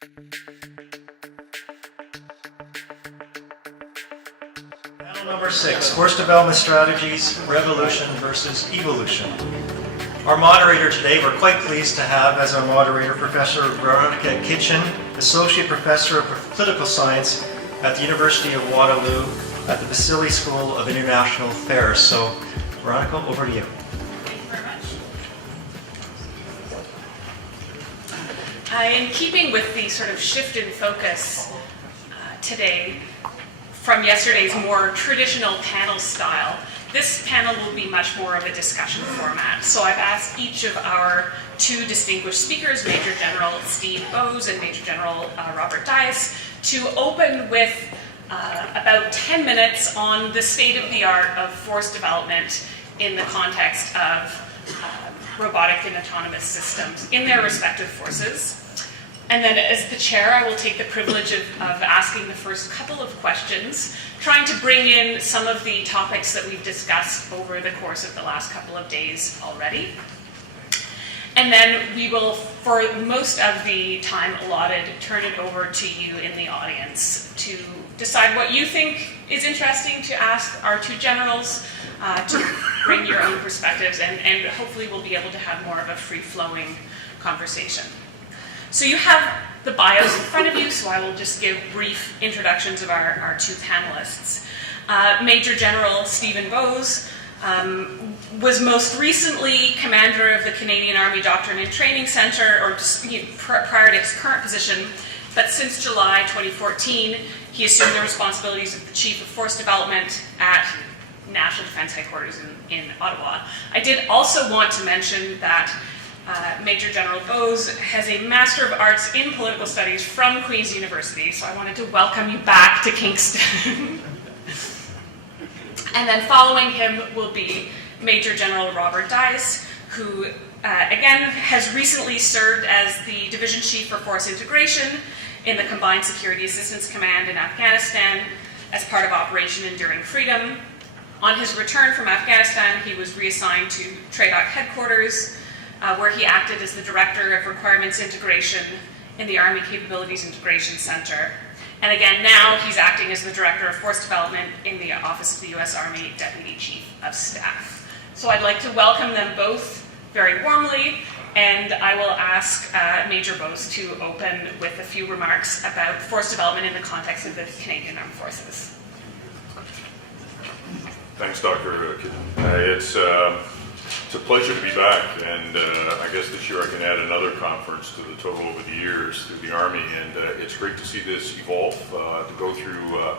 Panel number 6, Force Development Strategies, Revolution versus Evolution. Our moderator today, we're quite pleased to have as our moderator Professor Veronica Kitchen, Associate Professor of Political Science at the University of Waterloo at the Vasily School of International Affairs. So, Veronica, over to you. Thank you very much. In keeping with the sort of shift in focus today from yesterday's more traditional panel style, this panel will be much more of a discussion format. So I've asked each of our two distinguished speakers, Major General Steve Bowes and Major General Robert Dyess, to open with about 10 minutes on the state of the art of force development in the context of robotic and autonomous systems in their respective forces. And then as the chair, I will take the privilege of asking the first couple of questions, trying to bring in some of the topics that we've discussed over the course of the last couple of days already. And then we will, for most of the time allotted, turn it over to you in the audience to decide what you think is interesting to ask our two generals, to bring your own perspectives, and hopefully we'll be able to have more of a free-flowing conversation. So you have the bios in front of you, so I will just give brief introductions of our two panelists. Major General Stephen Bowes was most recently commander of the Canadian Army Doctrine and Training Centre, or prior to his current position, but since July 2014, he assumed the responsibilities of the Chief of Force Development at National Defence Headquarters in Ottawa. I did also want to mention that Major General Bowes has a Master of Arts in Political Studies from Queen's University, so I wanted to welcome you back to Kingston. And then following him will be Major General Robert Dyess, who again has recently served as the Division Chief for Force Integration in the Combined Security Assistance Command in Afghanistan as part of Operation Enduring Freedom. On his return from Afghanistan, he was reassigned to TRADOC headquarters, where he acted as the Director of Requirements Integration in the Army Capabilities Integration Center. And again, now he's acting as the Director of Force Development in the Office of the U.S. Army Deputy Chief of Staff. So I'd like to welcome them both very warmly, and I will ask Major Bowes to open with a few remarks about force development in the context of the Canadian Armed Forces. Thanks, Dr. Kitchen. It's a pleasure to be back, and I guess this year I can add another conference to the total over the years through the Army, and it's great to see this evolve, to go through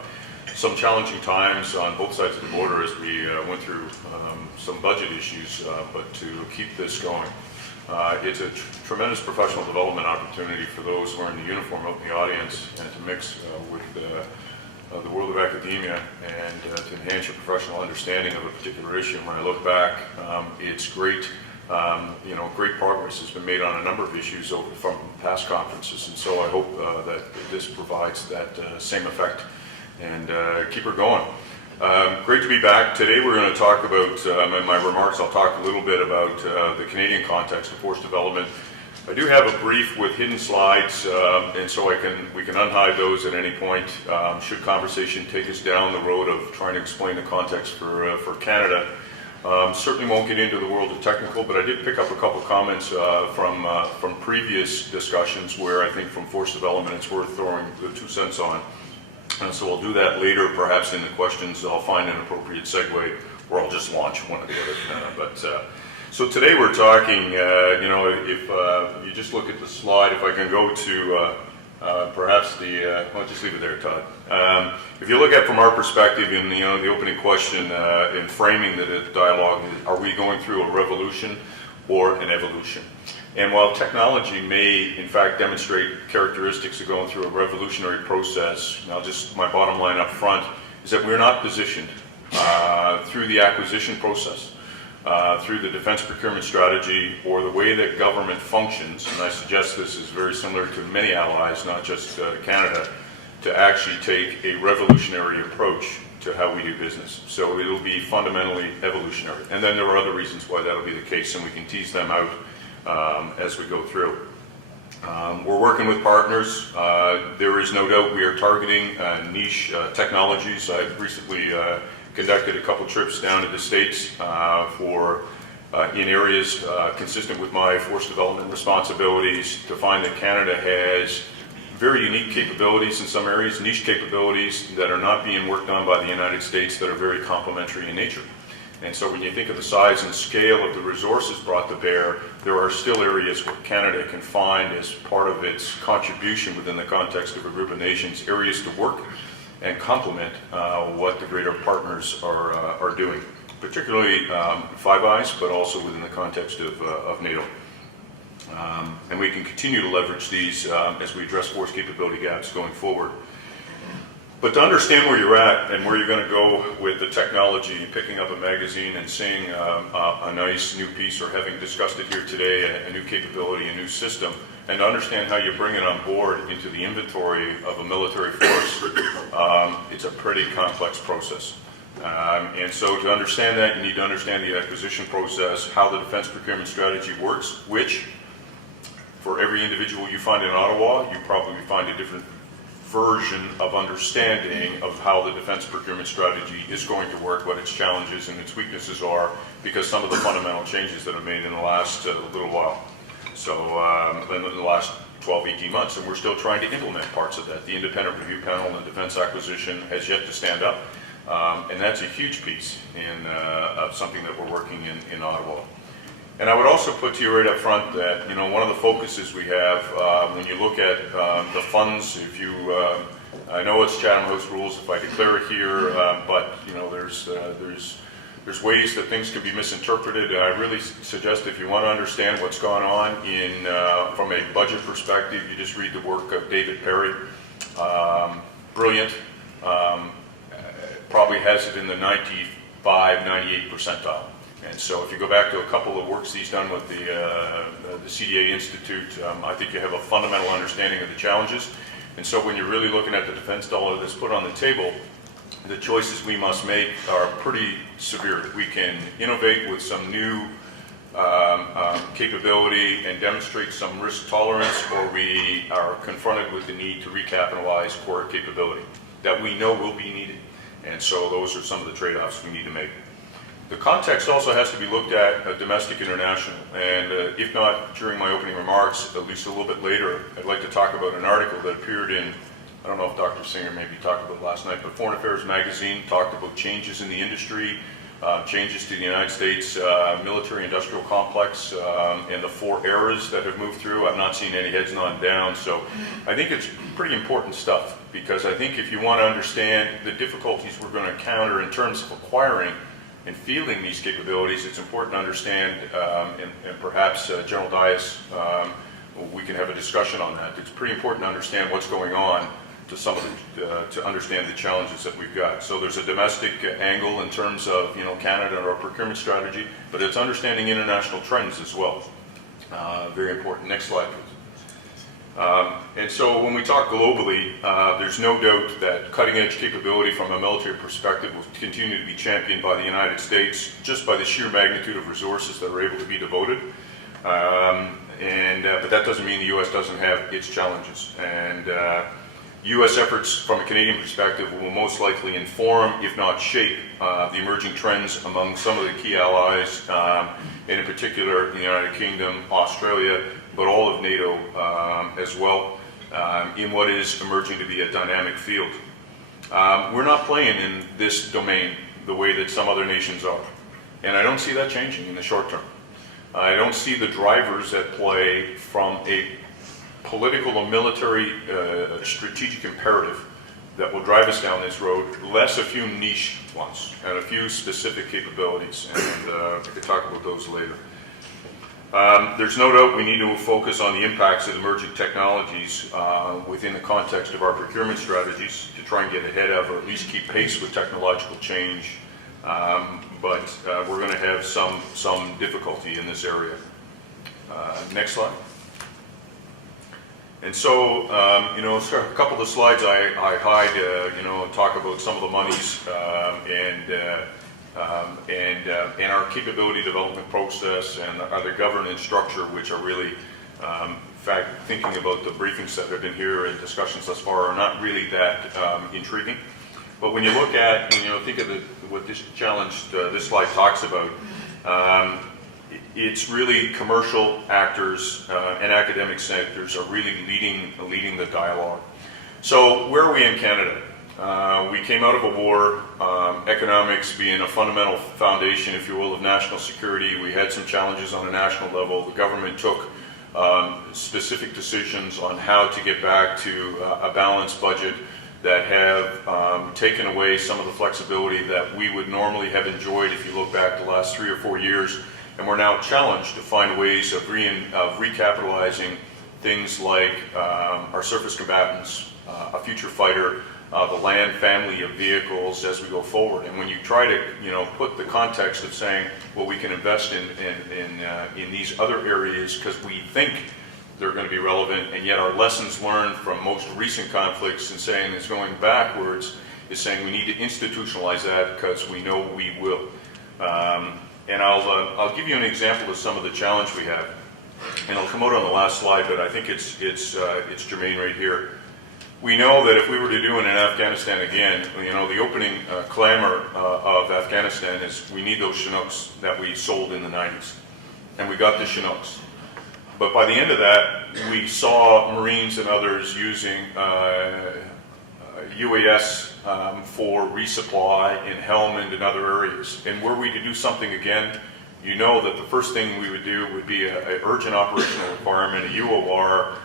some challenging times on both sides of the border as we went through some budget issues, but to keep this going. It's a tremendous professional development opportunity for those wearing the uniform of the audience, and to mix with the world of academia and to enhance your professional understanding of a particular issue. When I look back, it's great. Great progress has been made on a number of issues from past conferences, and so I hope that this provides that same effect, and keep her going. Great to be back. Today we're going to talk about, in my remarks I'll talk a little bit about the Canadian context of force development. I do have a brief with hidden slides, and so we can unhide those at any point. Should conversation take us down the road of trying to explain the context for Canada. Certainly won't get into the world of technical, but I did pick up a couple comments from previous discussions where I think from force development it's worth throwing the 2 cents on. And so I'll do that later, perhaps in the questions. I'll find an appropriate segue, or I'll just launch one or the other. So today we're talking, if you just look at the slide, if I can go to perhaps I'll just leave it there, Todd. If you look at from our perspective in the opening question, in framing the dialogue, are we going through a revolution or an evolution? And while technology may in fact demonstrate characteristics of going through a revolutionary process, my bottom line up front is that we're not positioned through the acquisition process, through the defense procurement strategy, or the way that government functions, and I suggest this is very similar to many allies, not just Canada, to actually take a revolutionary approach to how we do business. So it'll be fundamentally evolutionary. And then there are other reasons why that'll be the case, and we can tease them out as we go through. We're working with partners. There is no doubt we are targeting niche technologies. I've recently conducted a couple trips down to the States in areas consistent with my force development responsibilities to find that Canada has very unique capabilities in some areas, niche capabilities that are not being worked on by the United States that are very complementary in nature. And so when you think of the size and scale of the resources brought to bear, there are still areas where Canada can find, as part of its contribution within the context of a group of nations, areas to work and complement what the greater partners are doing, particularly Five Eyes, but also within the context of NATO. And we can continue to leverage these as we address force capability gaps going forward. But to understand where you're at and where you're going to go with the technology, picking up a magazine and seeing a nice new piece, or having discussed it here today, a new capability, a new system, and to understand how you bring it on board into the inventory of a military force, it's a pretty complex process. And so to understand that, you need to understand the acquisition process, how the defense procurement strategy works, which for every individual you find in Ottawa, you probably find a different version of understanding of how the defense procurement strategy is going to work, what its challenges and its weaknesses are, because some of the fundamental changes that have made in the last little while. So in the last 12, 18 months, and we're still trying to implement parts of that. The independent review panel on defense acquisition has yet to stand up, and that's a huge piece of something that we're working in Ottawa. And I would also put to you right up front that, you know, one of the focuses we have when you look at the funds, if you, I know it's Chatham House rules if I declare it here, but you know, there's ways that things can be misinterpreted. I really suggest if you want to understand what's gone on from a budget perspective, you just read the work of David Perry. Brilliant. Probably has it in the 95, 98 percentile. And so if you go back to a couple of works he's done with the CDA Institute, I think you have a fundamental understanding of the challenges. And so when you're really looking at the defense dollar that's put on the table, the choices we must make are pretty severe. We can innovate with some new capability and demonstrate some risk tolerance, or we are confronted with the need to recapitalize core capability that we know will be needed. And so those are some of the trade-offs we need to make. The context also has to be looked at domestic, international, and if not during my opening remarks, at least a little bit later, I'd like to talk about an article that appeared in, I don't know if Dr. Singer maybe talked about it last night, but Foreign Affairs magazine talked about changes in the industry, changes to the United States military-industrial complex, and the 4 eras that have moved through. I've not seen any heads nod down, so I think it's pretty important stuff, because I think if you want to understand the difficulties we're going to encounter in terms of acquiring and fielding these capabilities, it's important to understand, and perhaps General Dyess, we can have a discussion on that. It's pretty important to understand what's going on to understand the challenges that we've got. So there's a domestic angle in terms of, you know, Canada and our procurement strategy, but it's understanding international trends as well. Very important. Next slide, please. And so when we talk globally, there's no doubt that cutting-edge capability from a military perspective will continue to be championed by the United States, just by the sheer magnitude of resources that are able to be devoted. But that doesn't mean the U.S. doesn't have its challenges. And U.S. efforts from a Canadian perspective will most likely inform, if not shape, the emerging trends among some of the key allies, and in particular the United Kingdom, Australia, but all of NATO as well, in what is emerging to be a dynamic field. We're not playing in this domain the way that some other nations are, and I don't see that changing in the short term. I don't see the drivers at play from a political or military strategic imperative that will drive us down this road, less a few niche ones and a few specific capabilities, and I could talk about those later. There's no doubt we need to focus on the impacts of emerging technologies within the context of our procurement strategies to try and get ahead of, or at least keep pace with technological change, but we're going to have some difficulty in this area. Next slide. And so, you know, a couple of slides I hide, you know, talk about some of the monies and our capability development process and the governance structure, which are really fact, thinking about the briefings that have been here and discussions thus far are not really that intriguing. But when you look at, think of what this challenge, this slide talks about, it's really commercial actors and academic sectors are really leading the dialogue. So where are we in Canada? We came out of a war, economics being a fundamental foundation, if you will, of national security. We had some challenges on a national level. The government took specific decisions on how to get back to a balanced budget that have taken away some of the flexibility that we would normally have enjoyed if you look back the last 3 or 4 years. And we're now challenged to find ways of recapitalizing things like our surface combatants, a future fighter, the land family of vehicles as we go forward. And when you try to put the context of saying, well, we can invest in these other areas because we think they're going to be relevant, and yet our lessons learned from most recent conflicts and saying it's going backwards is saying we need to institutionalize that because we know we will. And I'll give you an example of some of the challenge we have, and it'll come out on the last slide, but I think it's germane right here. We know that if we were to do it in Afghanistan again, the opening clamor of Afghanistan is we need those Chinooks that we sold in the 90s, and we got the Chinooks. But by the end of that, we saw Marines and others using UAS for resupply in Helmand and other areas. And were we to do something again, that the first thing we would do would be an urgent operational requirement, a UOR,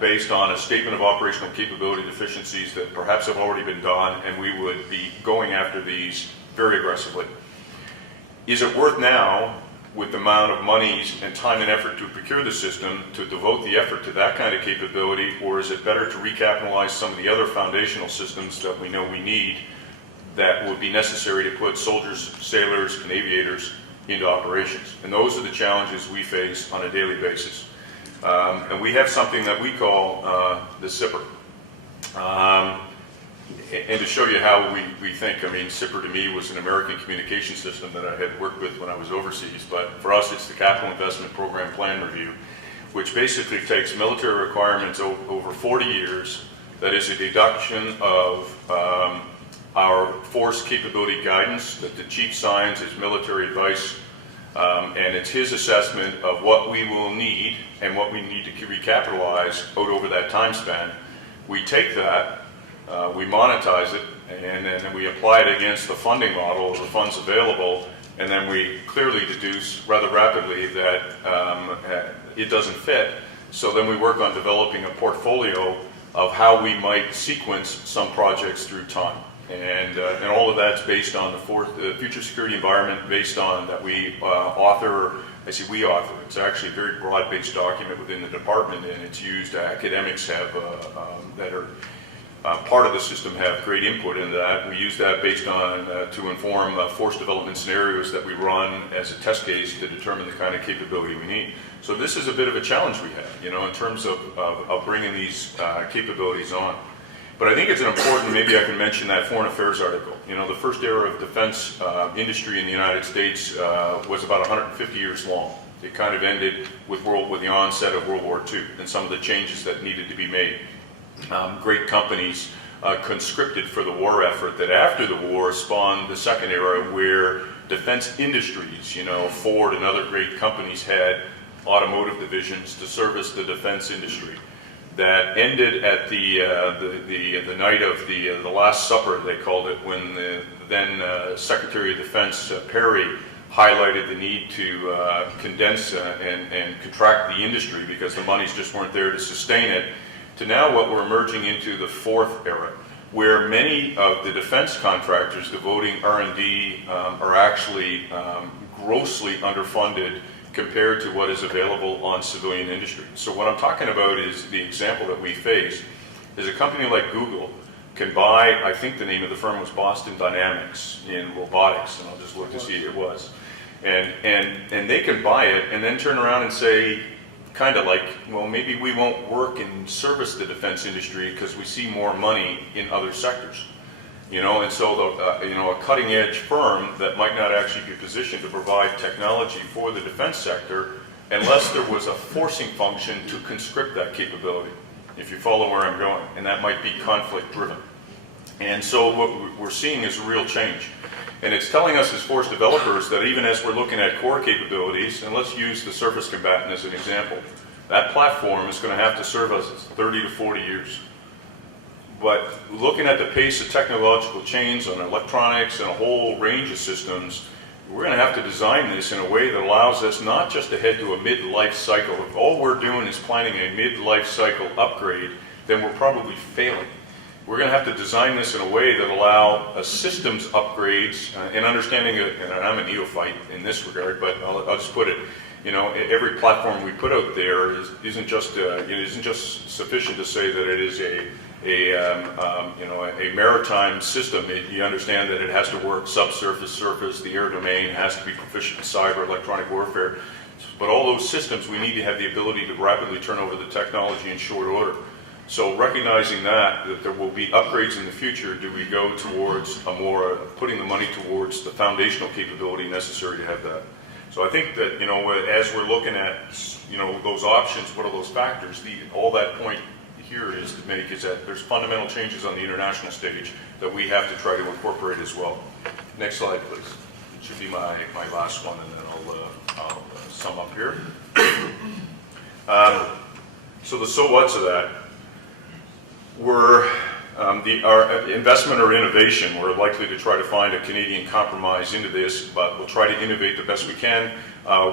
based on a statement of operational capability deficiencies that perhaps have already been done, and we would be going after these very aggressively. Is it worth now, with the amount of monies and time and effort to procure the system, to devote the effort to that kind of capability, or is it better to recapitalize some of the other foundational systems that we know we need that would be necessary to put soldiers, sailors, and aviators into operations? And those are the challenges we face on a daily basis. And we have something that we call the SIPR. And to show you how we think, SIPR to me was an American communication system that I had worked with when I was overseas, but for us it's the Capital Investment Program Plan Review, which basically takes military requirements over 40 years, that is a deduction of our force capability guidance that the chief signs as military advice, and it's his assessment of what we will need and what we need to recapitalize out over that time span. We take that, we monetize it, and then we apply it against the funding model of the funds available, and then we clearly deduce rather rapidly that it doesn't fit. So then we work on developing a portfolio of how we might sequence some projects through time. And all of that's based on the future security environment, based on that we author. I say we author. It's actually a very broad-based document within the department, and it's used. Academics have that are part of the system have great input into that. We use that based on to inform force development scenarios that we run as a test case to determine the kind of capability we need. So this is a bit of a challenge we have, in terms of bringing these capabilities on. But I think it's an important, maybe I can mention that Foreign Affairs article. The first era of defense industry in the United States was about 150 years long. It kind of ended with the onset of World War II and some of the changes that needed to be made. Great companies conscripted for the war effort that after the war spawned the second era where defense industries, Ford and other great companies had automotive divisions to service the defense industry. That ended at the night of the Last Supper, they called it, when the then Secretary of Defense Perry highlighted the need to condense and contract the industry because the monies just weren't there to sustain it, to now what we're emerging into the fourth era, where many of the defense contractors devoting R&D are actually grossly underfunded compared to what is available on civilian industry. So what I'm talking about is the example that we face is a company like Google can buy, I think the name of the firm was Boston Dynamics in robotics, and I'll just look to see if it was. And they can buy it and then turn around and say, kind of like, well, maybe we won't work and service the defense industry because we see more money in other sectors. And so a cutting edge firm that might not actually be positioned to provide technology for the defense sector unless there was a forcing function to conscript that capability, if you follow where I'm going, and that might be conflict driven. And so what we're seeing is a real change. And it's telling us as force developers that even as we're looking at core capabilities, and let's use the surface combatant as an example, that platform is going to have to serve us 30 to 40 years. But looking at the pace of technological change on electronics and a whole range of systems, we're going to have to design this in a way that allows us not just to head to a mid-life cycle. If all we're doing is planning a mid-life cycle upgrade, then we're probably failing. We're going to have to design this in a way that allow systems upgrades and understanding, and I'm a neophyte in this regard, but I'll just put it, every platform we put out there isn't just sufficient to say that it is a maritime system. You understand that it has to work subsurface, surface, the air domain has to be proficient in cyber, electronic warfare. But all those systems, we need to have the ability to rapidly turn over the technology in short order. So recognizing that there will be upgrades in the future, do we go towards putting the money towards the foundational capability necessary to have that? So I think that, as we're looking at, those options, what are those factors, all that point here is to make is that there's fundamental changes on the international stage that we have to try to incorporate as well. Next slide, please. It should be my last one, and then I'll sum up here. So the so what's of that? Our investment or innovation, we're likely to try to find a Canadian compromise into this, but we'll try to innovate the best we can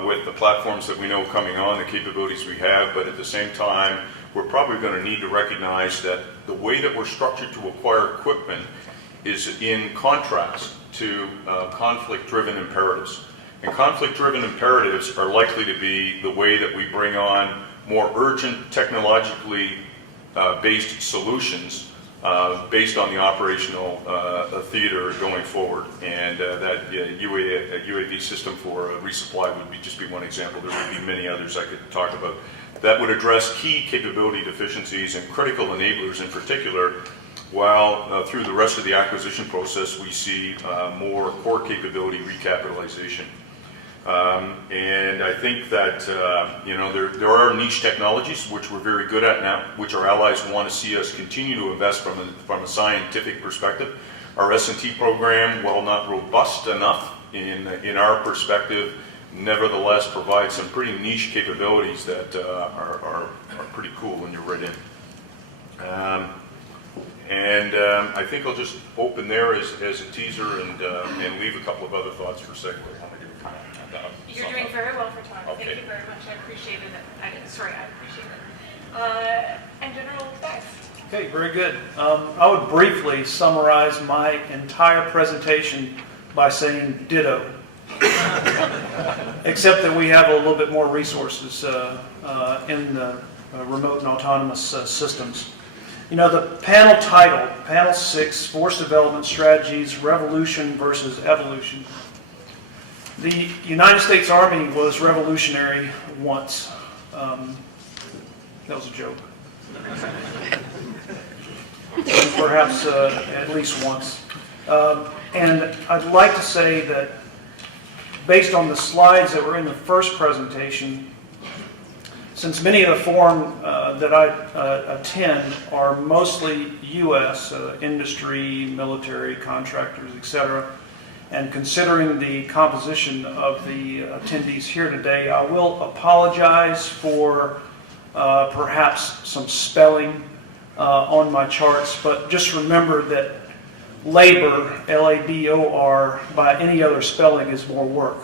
with the platforms that we know coming on, the capabilities we have, but at the same time, we're probably going to need to recognize that the way that we're structured to acquire equipment is in contrast to conflict-driven imperatives. And conflict-driven imperatives are likely to be the way that we bring on more urgent, technologically based solutions based on the operational theater going forward. And that UAV system for resupply would just be one example. There would be many others I could talk about that would address key capability deficiencies and critical enablers in particular, while through the rest of the acquisition process we see more core capability recapitalization. And I think that there are niche technologies which we're very good at now, which our allies want to see us continue to invest from a scientific perspective. Our S&T program, while not robust enough in our perspective, nevertheless provides some pretty niche capabilities that are pretty cool when you're right in. I think I'll just open there as a teaser and leave a couple of other thoughts for segue. You're doing very well for time. Okay. Thank you very much. I appreciate it. I appreciate it. And General Dyess. Okay, very good. I would briefly summarize my entire presentation by saying ditto. Except that we have a little bit more resources in the remote and autonomous systems. The panel title, Panel 6, Force Development Strategies, Revolution versus Evolution. The United States Army was revolutionary once. That was a joke. Perhaps at least once. And I'd like to say that based on the slides that were in the first presentation, since many of the forum that I attend are mostly U.S. Industry, military, contractors, etc., and considering the composition of the attendees here today, I will apologize for perhaps some spelling on my charts, but just remember that labor, L-A-B-O-R, by any other spelling is more work.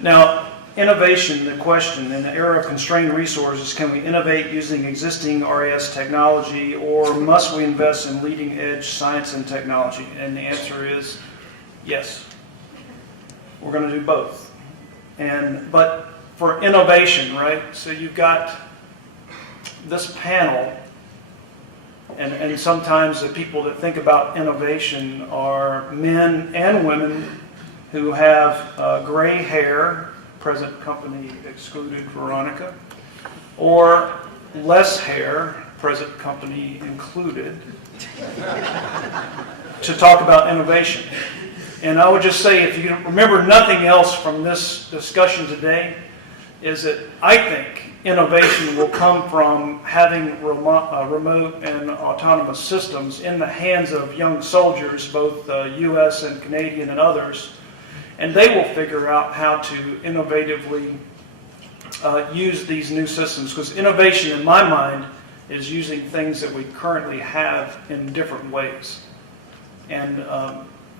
Now, innovation, the question, in the era of constrained resources, can we innovate using existing RAS technology, or must we invest in leading edge science and technology? And the answer is yes. We're going to do both. But for innovation, right? So you've got this panel, and sometimes the people that think about innovation are men and women who have gray hair, present company excluded Veronica, or less hair, present company included, to talk about innovation. And I would just say, if you remember nothing else from this discussion today, is that I think innovation will come from having remote and autonomous systems in the hands of young soldiers, both U.S. and Canadian and others, and they will figure out how to innovatively use these new systems, because innovation in my mind is using things that we currently have in different ways. And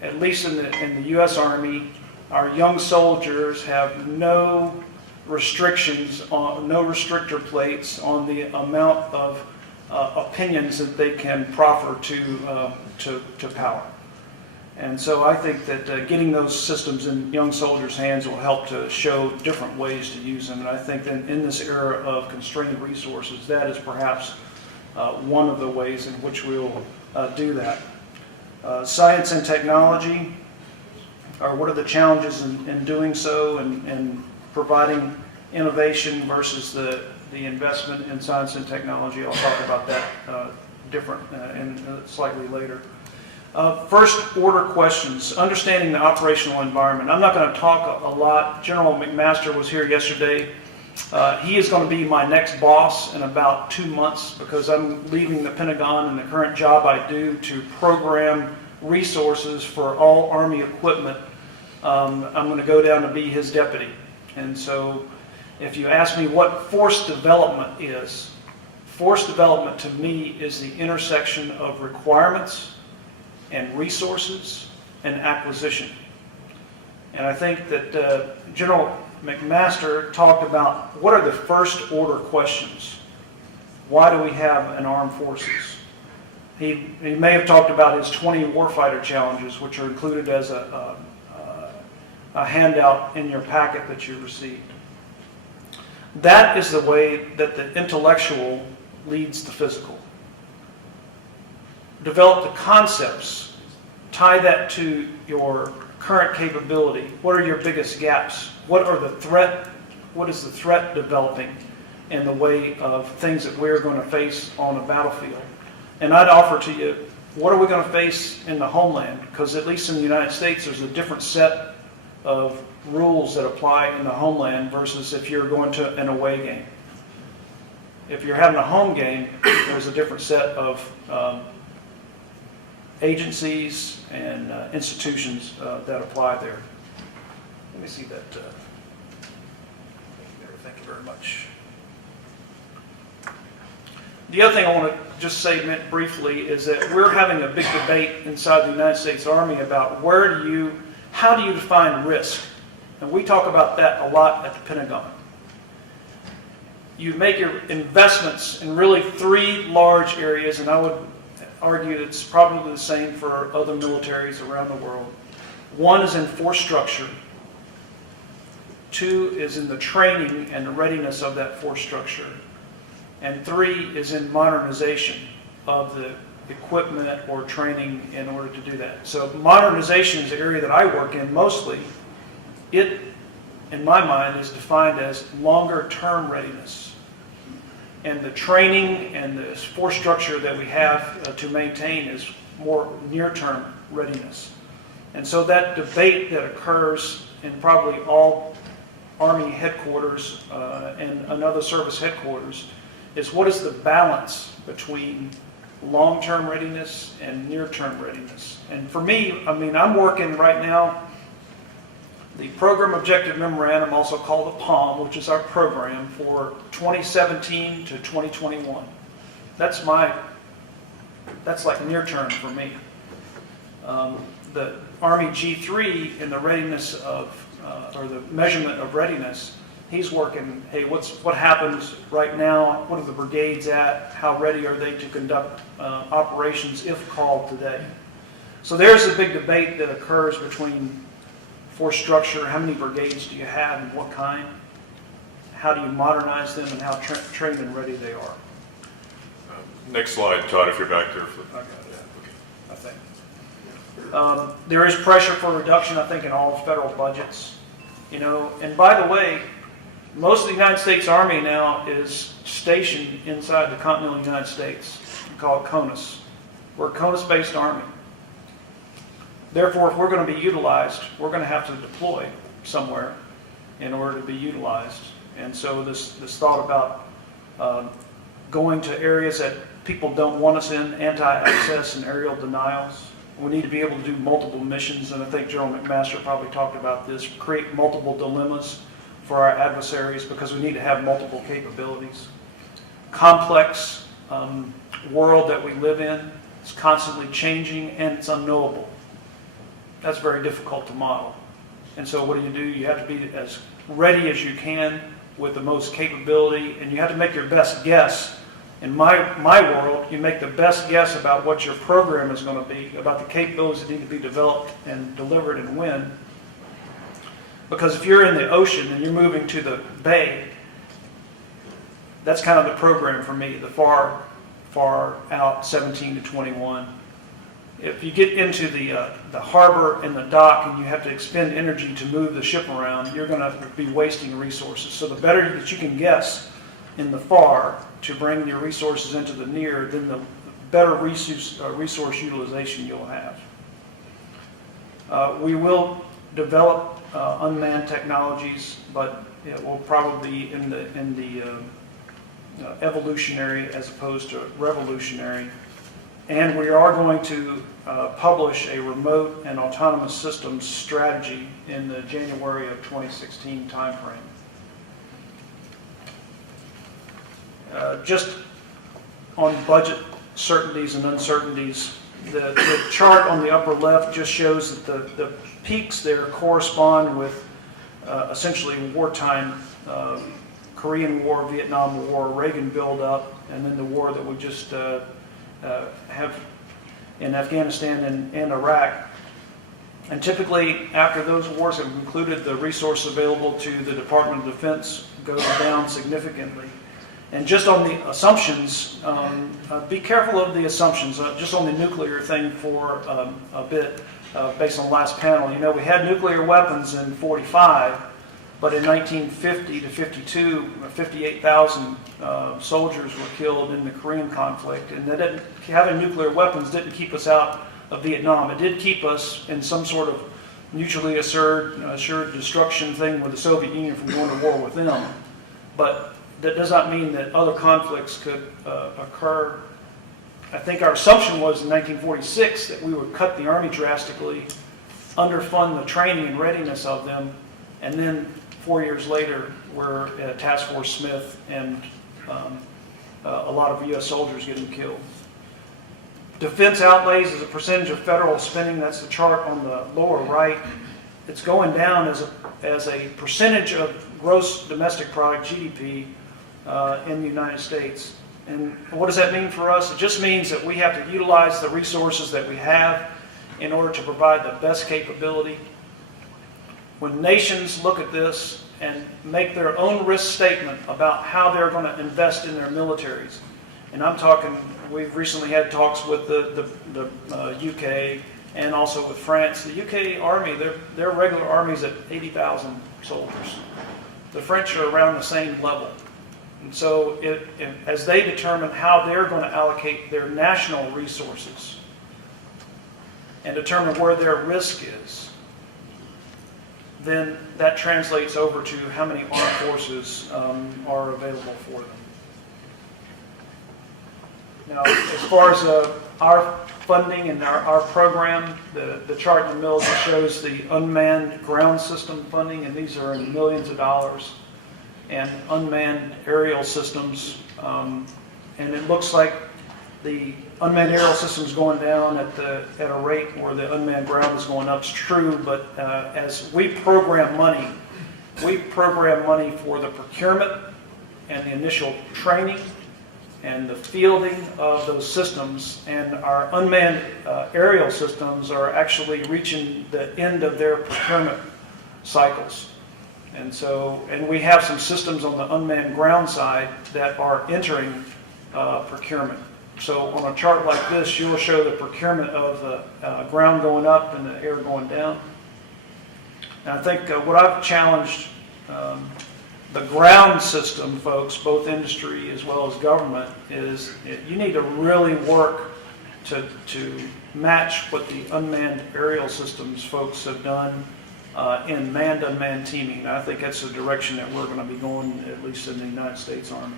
at least in the U.S. Army, our young soldiers have no restrictions, no restrictor plates on the amount of opinions that they can proffer to power. And so I think that getting those systems in young soldiers' hands will help to show different ways to use them. And I think that in this era of constrained resources, that is perhaps one of the ways in which we'll do that. Science and technology, or what are the challenges in doing so and providing innovation versus the investment in science and technology. I'll talk about that slightly later. First order questions, understanding the operational environment. I'm not going to talk a lot. General McMaster was here yesterday. He is going to be my next boss in about 2 months, because I'm leaving the Pentagon and the current job I do to program resources for all Army equipment. I'm going to go down to be his deputy. And so if you ask me what force development is, force development to me is the intersection of requirements and resources and acquisition. And I think that General McMaster talked about what are the first order questions. Why do we have an armed forces? He may have talked about his 20 warfighter challenges, which are included as a handout in your packet that you received. That is the way that the intellectual leads the physical. Develop the concepts, tie that to your current capability. What are your biggest gaps? What is the threat developing in the way of things that we're going to face on a battlefield? And I'd offer to you, what are we going to face in the homeland? Because at least in the United States, there's a different set of rules that apply in the homeland versus if you're going to an away game. If you're having a home game, there's a different set of agencies and institutions that apply there. Let me see that. There. Thank you very much. The other thing I want to just say briefly is that we're having a big debate inside the United States Army about how do you define risk? And we talk about that a lot at the Pentagon. You make your investments in really 3 large areas, and I would argue that it's probably the same for other militaries around the world. 1 is in force structure. 2 is in the training and the readiness of that force structure. And 3 is in modernization of the equipment or training in order to do that. So modernization is the area that I work in mostly. It, in my mind, is defined as longer-term readiness. And the training and the force structure that we have to maintain is more near-term readiness. And so that debate that occurs in probably all Army headquarters and another service headquarters is what is the balance between long-term readiness and near-term readiness. And for me, I'm working right now the Program Objective Memorandum, also called the POM, which is our program for 2017 to 2021. That's like near-term for me. The Army G3 in the readiness of, or the measurement of readiness, he's working, hey, what happens right now? What are the brigades at? How ready are they to conduct operations if called today? So there's a big debate that occurs between force structure, how many brigades do you have and what kind? How do you modernize them and how trained and ready they are? Next slide, Todd, if you're back there. I got it. I think. There is pressure for reduction, I think, in all federal budgets. And by the way, most of the United States Army now is stationed inside the continental United States. We call it CONUS. We're a CONUS-based Army. Therefore, if we're going to be utilized, we're going to have to deploy somewhere in order to be utilized. And so this thought about going to areas that people don't want us in, anti-access and aerial denials. We need to be able to do multiple missions, and I think General McMaster probably talked about this, create multiple dilemmas for our adversaries because we need to have multiple capabilities. Complex world that we live in, it's constantly changing and it's unknowable. That's very difficult to model. And so what do? You have to be as ready as you can with the most capability, and you have to make your best guess. In my world, you make the best guess about what your program is going to be, about the capabilities that need to be developed and delivered and when. Because if you're in the ocean and you're moving to the bay, that's kind of the program for me, the far out 17 to 21. If you get into the harbor and the dock and you have to expend energy to move the ship around, you're going to be wasting resources. So the better that you can guess in the far to bring your resources into the near, then the better resource utilization you'll have. We will develop unmanned technologies, but it will probably be in the evolutionary as opposed to revolutionary. And we are going to publish a remote and autonomous systems strategy in the January of 2016 timeframe. Just on budget certainties and uncertainties, the chart on the upper left just shows that the peaks there correspond with essentially wartime, Korean War, Vietnam War, Reagan buildup, and then the war that we just have in Afghanistan and Iraq. And typically, after those wars have concluded, the resource available to the Department of Defense goes down significantly. And just on the assumptions, be careful of the assumptions, just on the nuclear thing for a bit, based on the last panel. You know, we had nuclear weapons in 45, but in 1950 to 52, 58,000 soldiers were killed in the Korean conflict. And that having nuclear weapons didn't keep us out of Vietnam. It did keep us in some sort of mutually assured destruction thing with the Soviet Union from going to war with them. But that does not mean that other conflicts could occur. I think our assumption was in 1946 that we would cut the Army drastically, underfund the training and readiness of them, and then 4 years later we're at Task Force Smith and a lot of U.S. soldiers getting killed. Defense outlays as a percentage of federal spending, that's the chart on the lower right. It's going down as a percentage of gross domestic product, GDP, in the United States. And what does that mean for us? It just means that we have to utilize the resources that we have in order to provide the best capability. When nations look at this and make their own risk statement about how they're going to invest in their militaries, and I'm talking, we've recently had talks with the UK and also with France. The UK Army, their regular army's at 80,000 soldiers. The French are around the same level. And so as they determine how they're going to allocate their national resources and determine where their risk is, then that translates over to how many armed forces are available for them. Now, as far as our funding and our program, the chart in the middle just shows the unmanned ground system funding, and these are in millions of dollars, and unmanned aerial systems. And it looks like the unmanned aerial systems going down at a rate where the unmanned ground is going up. It's true, but as we program money for the procurement and the initial training and the fielding of those systems, and our unmanned aerial systems are actually reaching the end of their procurement cycles. And we have some systems on the unmanned ground side that are entering procurement. So on a chart like this, you'll show the procurement of the ground going up and the air going down. And I think what I've challenged the ground system folks, both industry as well as government, is you need to really work to match what the unmanned aerial systems folks have done in manned-unmanned teaming. And I think that's the direction that we're going to be going, at least in the United States Army.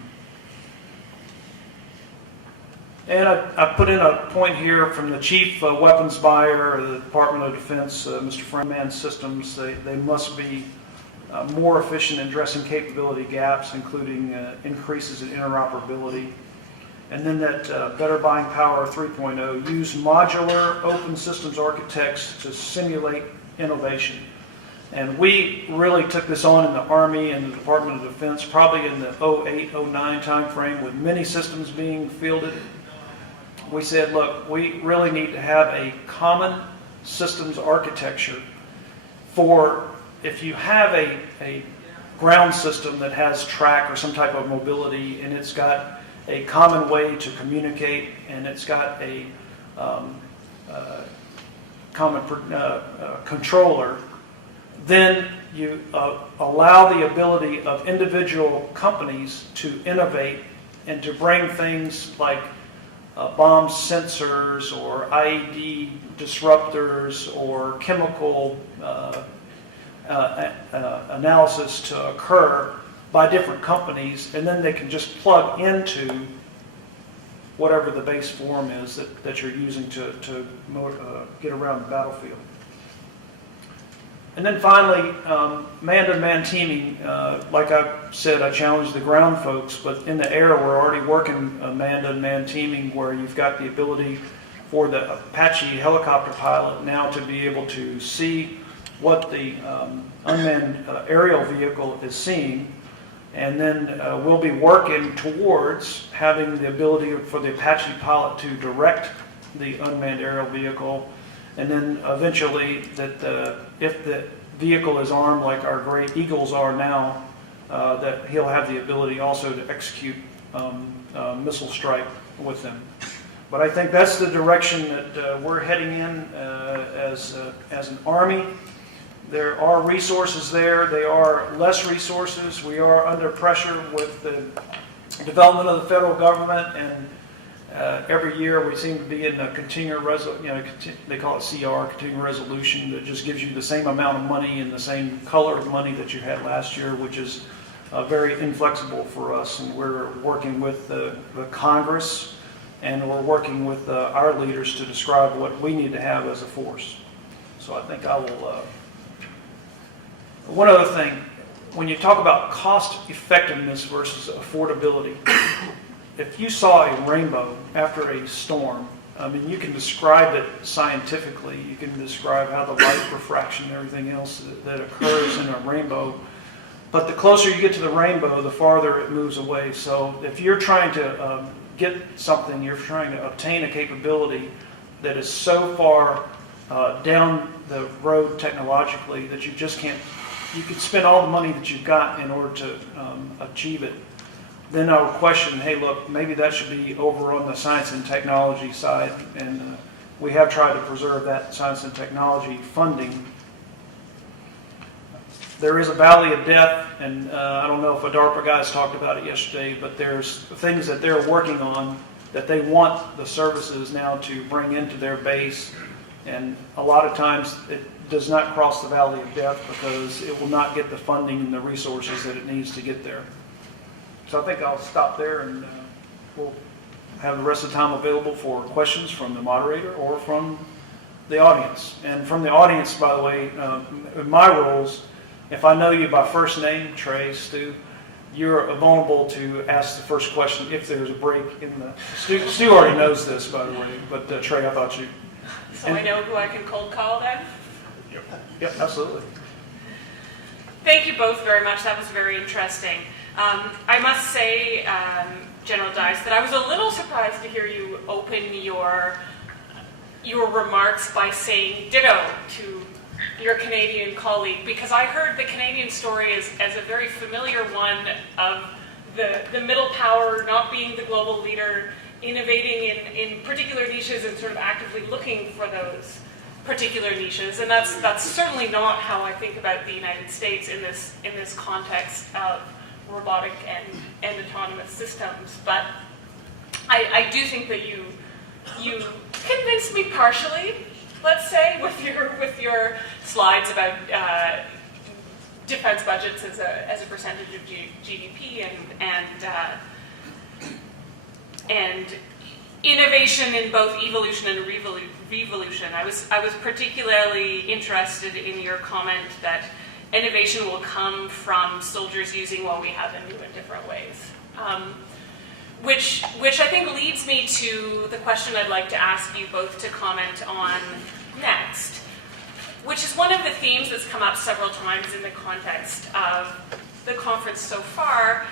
And I put in a point here from the chief weapons buyer of the Department of Defense, Mr. Frontman Systems. They must be more efficient in addressing capability gaps, including increases in interoperability. And then that Better Buying Power 3.0, use modular open systems architects to simulate innovation. And we really took this on in the Army and the Department of Defense, probably in the 08, 09 timeframe, with many systems being fielded. We said, look, we really need to have a common systems architecture for, if you have a ground system that has track or some type of mobility, and it's got a common way to communicate, and it's got a common controller, then you allow the ability of individual companies to innovate and to bring things like bomb sensors or IED disruptors or chemical analysis to occur by different companies, and then they can just plug into whatever the base form is that you're using to get around the battlefield. And then finally, man-to-man teaming. Like I said, I challenged the ground folks, but in the air we're already working man-to-man teaming where you've got the ability for the Apache helicopter pilot now to be able to see what the unmanned aerial vehicle is seeing, and then we'll be working towards having the ability for the Apache pilot to direct the unmanned aerial vehicle, and then eventually that if the vehicle is armed like our great Eagles are now, that he'll have the ability also to execute missile strike with them. But I think that's the direction that we're heading in as an Army. There are resources there. They are less resources. We are under pressure with the development of the federal government, and every year we seem to be in a continuing they call it CR, continuing resolution, that just gives you the same amount of money and the same color of money that you had last year, which is very inflexible for us. And we're working with the Congress, and we're working with our leaders to describe what we need to have as a force. So I think I will... One other thing, when you talk about cost effectiveness versus affordability, if you saw a rainbow after a storm, I mean, you can describe it scientifically. You can describe how the light refraction and everything else that occurs in a rainbow. But the closer you get to the rainbow, the farther it moves away. So if you're trying to get something, you're trying to obtain a capability that is so far down the road technologically that you just can't, you could spend all the money that you've got in order to achieve it. Then I would question, hey, look, maybe that should be over on the science and technology side, and we have tried to preserve that science and technology funding. There is a valley of death, and I don't know if a DARPA guys talked about it yesterday, but there's things that they're working on that they want the services now to bring into their base, and a lot of times it does not cross the valley of death because it will not get the funding and the resources that it needs to get there. So I think I'll stop there, and we'll have the rest of the time available for questions from the moderator or from the audience. And from the audience, by the way, in my roles, if I know you by first name, Trey, Stu, you're vulnerable to ask the first question if there's a break in the... Stu already knows this, by the way, but Trey, I thought you... So I know who I can cold call then? Yep, absolutely. Thank you both very much. That was very interesting. I must say, General Dyess, that I was a little surprised to hear you open your remarks by saying ditto to your Canadian colleague, because I heard the Canadian story as a very familiar one of the middle power not being the global leader, innovating in particular niches and sort of actively looking for those particular niches. And that's certainly not how I think about the United States in this context of robotic and autonomous systems. But I do think that you convinced me partially, let's say, with your slides about defense budgets as a percentage of GDP and innovation in both evolution and revolution. I was particularly interested in your comment that innovation will come from soldiers using what we have in new and different ways. Which I think leads me to the question I'd like to ask you both to comment on next, which is one of the themes that's come up several times in the context of the conference so far,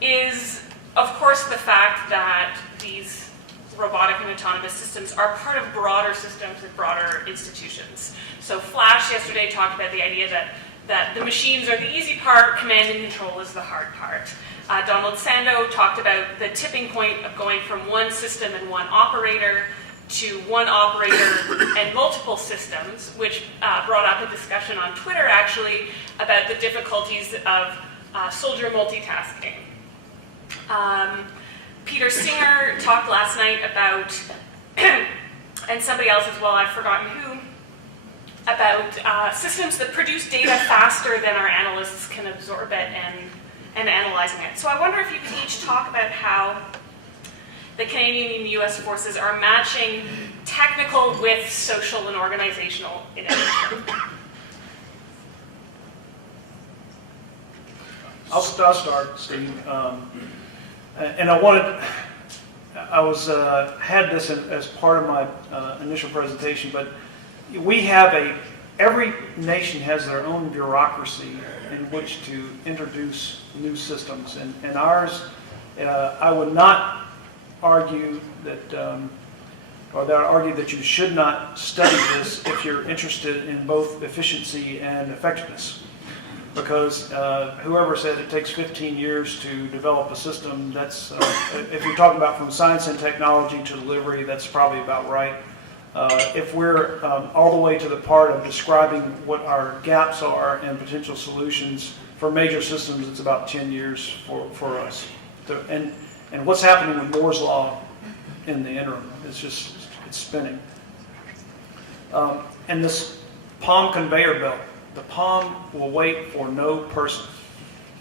is, of course, the fact that these robotic and autonomous systems are part of broader systems and broader institutions. So Flash yesterday talked about the idea that the machines are the easy part, command and control is the hard part. Donald Sando talked about the tipping point of going from one system and one operator to one operator and multiple systems, which brought up a discussion on Twitter, actually, about the difficulties of soldier multitasking. Peter Singer talked last night about, and somebody else as well, I've forgotten who, about systems that produce data faster than our analysts can absorb it and analyzing it. So I wonder if you could each talk about how the Canadian and US forces are matching technical with social and organizational innovation. I'll start, Steve. And had this as part of my initial presentation, but we have every nation has their own bureaucracy in which to introduce new systems, and ours, I would not argue that, or that I argue that you should not study this if you're interested in both efficiency and effectiveness. Because whoever said it takes 15 years to develop a system, that's, if you're talking about from science and technology to delivery, that's probably about right. If we're all the way to the part of describing what our gaps are and potential solutions for major systems, it's about 10 years for us. And what's happening with Moore's Law in the interim, it's spinning. And this POM conveyor belt, the POM will wait for no person.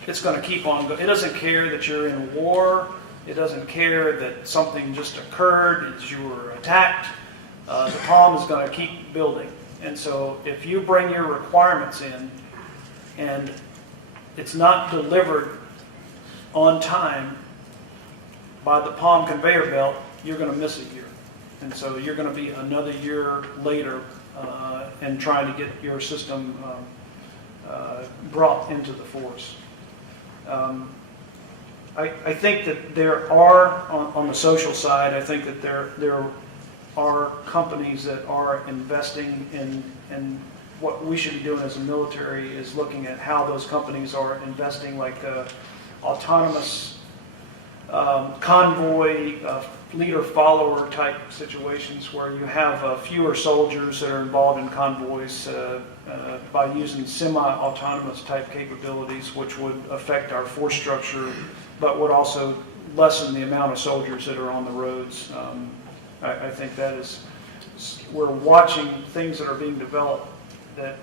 It's going to keep on going. It doesn't care that you're in a war. It doesn't care that something just occurred, that you were attacked. The POM is going to keep building. And so if you bring your requirements in and it's not delivered on time by the POM conveyor belt, you're going to miss a year. And so you're going to be another year later and trying to get your system brought into the force. I think that there are, on the social side, I think that there are companies that are investing in what we should be doing as a military is looking at how those companies are investing, like autonomous convoy, leader-follower type situations where you have fewer soldiers that are involved in convoys by using semi-autonomous type capabilities, which would affect our force structure, but would also lessen the amount of soldiers that are on the roads. I think that is, we're watching things that are being developed that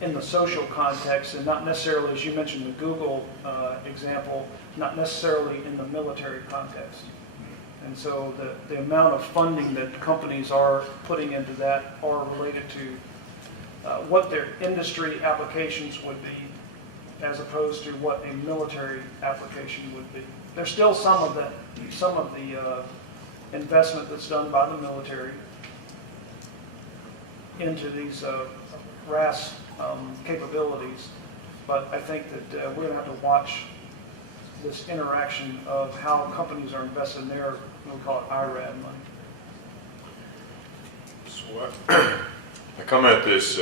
in the social context, and not necessarily, as you mentioned, the Google example, not necessarily in the military context. And so the amount of funding that companies are putting into that are related to what their industry applications would be, as opposed to what a military application would be. There's still some of the investment that's done by the military into these RAS capabilities, but I think that we're going to have to watch this interaction of how companies are investing their, we call it IRAD money. So I come at this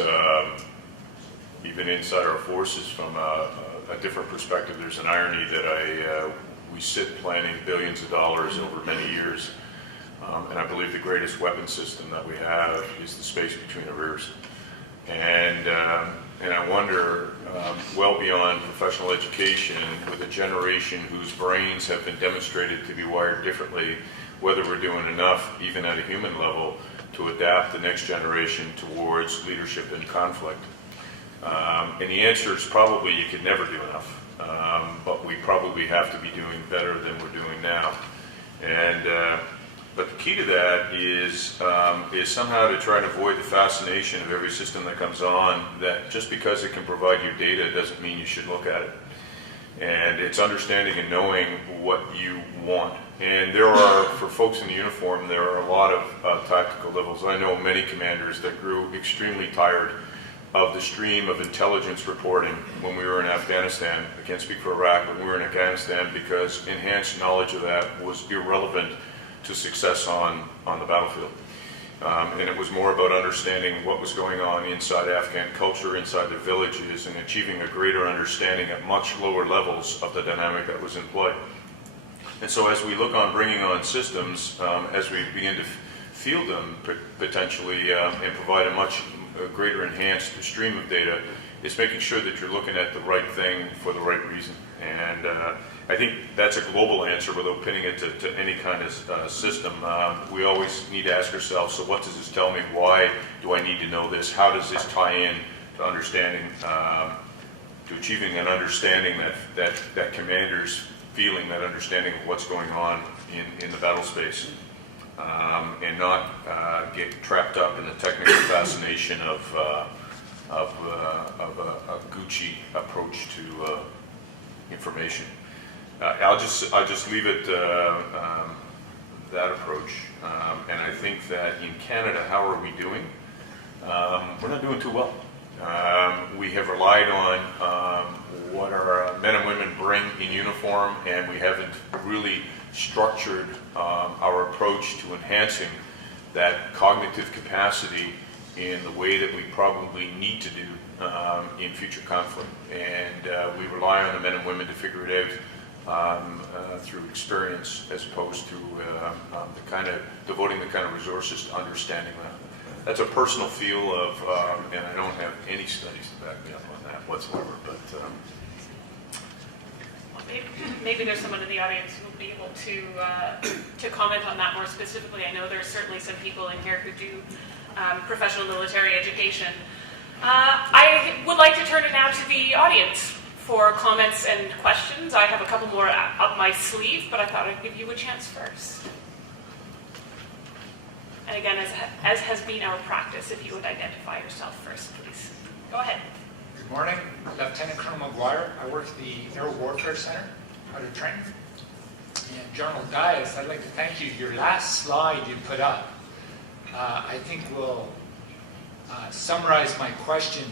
even inside our forces from a different perspective. There's an irony that we sit planning billions of dollars over many years, and I believe the greatest weapon system that we have is the space between our ears. And And I wonder, well beyond professional education, with a generation whose brains have been demonstrated to be wired differently, whether we're doing enough, even at a human level, to adapt the next generation towards leadership and conflict. And the answer is probably you could never do enough, but we probably have to be doing better than we're doing now. And but the key to that is somehow to try and avoid the fascination of every system that comes on, that just because it can provide you data doesn't mean you should look at it. And it's understanding and knowing what you want. And there are, for folks in the uniform, there are a lot of tactical levels. I know many commanders that grew extremely tired of the stream of intelligence reporting when we were in Afghanistan. I can't speak for Iraq, but we were in Afghanistan because enhanced knowledge of that was irrelevant to success on the battlefield. And it was more about understanding what was going on inside Afghan culture, inside the villages, and achieving a greater understanding at much lower levels of the dynamic that was in play. And so as we look on bringing on systems, as we begin to field them potentially and provide a much greater enhanced stream of data, it's making sure that you're looking at the right thing for the right reason. And I think that's a global answer without pinning it to any kind of system. We always need to ask ourselves, so what does this tell me? Why do I need to know this? How does this tie in to understanding, to achieving an understanding that commanders feeling, that understanding of what's going on in the battle space, and not get trapped up in the technical fascination of a Gucci approach to information. I'll just leave it that approach, and I think that in Canada, how are we doing? We're not doing too well. We have relied on what our men and women bring in uniform, and we haven't really structured our approach to enhancing that cognitive capacity in the way that we probably need to do in future conflict. And we rely on the men and women to figure it out through experience, as opposed to devoting the kind of resources to understanding that. That's a personal feel of, and I don't have any studies to back me up on that whatsoever, but maybe there's someone in the audience who will be able to comment on that more specifically. I know there's certainly some people in here who do professional military education. I would like to turn it now to the audience for comments and questions. I have a couple more up my sleeve, but I thought I'd give you a chance first. And again, as has been our practice, if you would identify yourself first, please. Go ahead. Good morning, Lieutenant Colonel McGuire. I work at the Air Warfare Center out of Trenton. And General Dyess, I'd like to thank you. Your last slide you put up, I think will summarize my question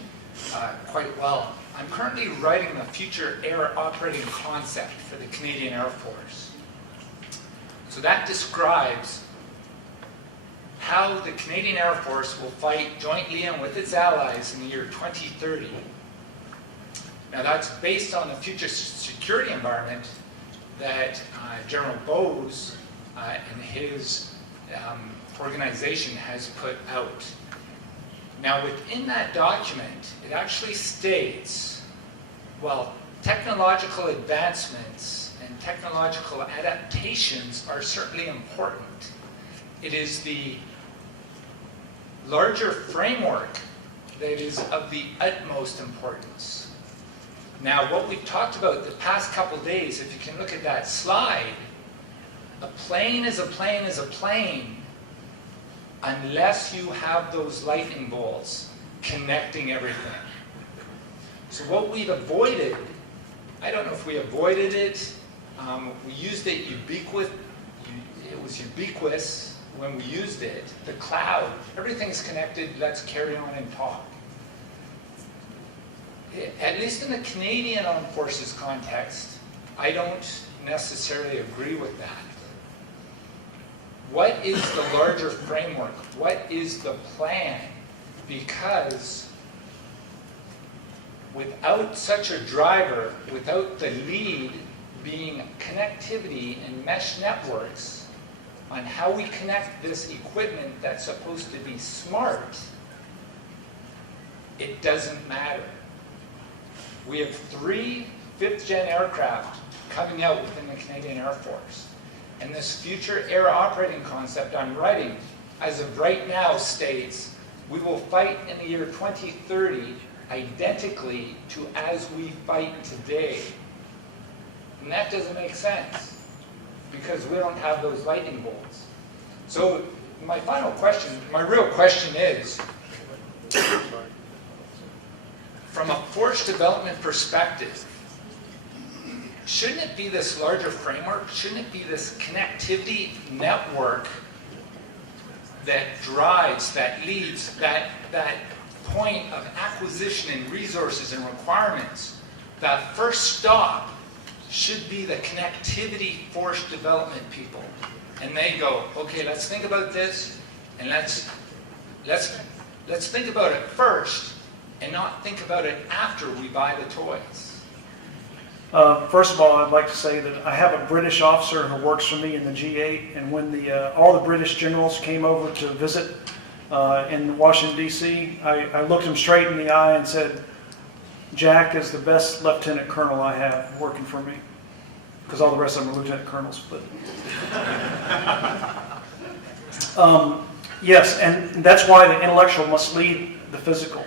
quite well. I'm currently writing a future air operating concept for the Canadian Air Force. So that describes how the Canadian Air Force will fight jointly and with its allies in the year 2030. Now that's based on the future security environment that General Bose and his organization has put out. Now within that document, it actually states, while technological advancements and technological adaptations are certainly important, it is the larger framework that is of the utmost importance. Now, what we've talked about the past couple days, if you can look at that slide, a plane is a plane is a plane unless you have those lightning bolts connecting everything. So what we've avoided, I don't know if we avoided it, we used it it was ubiquitous when we used it, the cloud, everything's connected, let's carry on and talk. At least in the Canadian Armed Forces context, I don't necessarily agree with that. What is the larger framework? What is the plan? Because without such a driver, without the lead being connectivity and mesh networks on how we connect this equipment that's supposed to be smart, it doesn't matter. We have 3 5th-gen aircraft coming out within the Canadian Air Force. And this future air operating concept I'm writing, as of right now, states we will fight in the year 2030 identically to as we fight today. And that doesn't make sense because we don't have those lightning bolts. So my final question, my real question is, from a force development perspective, shouldn't it be this larger framework? Shouldn't it be this connectivity network that drives, that leads, that point of acquisition and resources and requirements? That first stop should be the connectivity force development people. And they go, okay, let's think about this, and let's think about it first, and not think about it after we buy the toys. First of all, I'd like to say that I have a British officer who works for me in the G8, and when all the British generals came over to visit in Washington, D.C., I looked him straight in the eye and said, Jack is the best lieutenant colonel I have working for me, because all the rest of them are lieutenant colonels. But yes, and that's why the intellectual must lead the physical.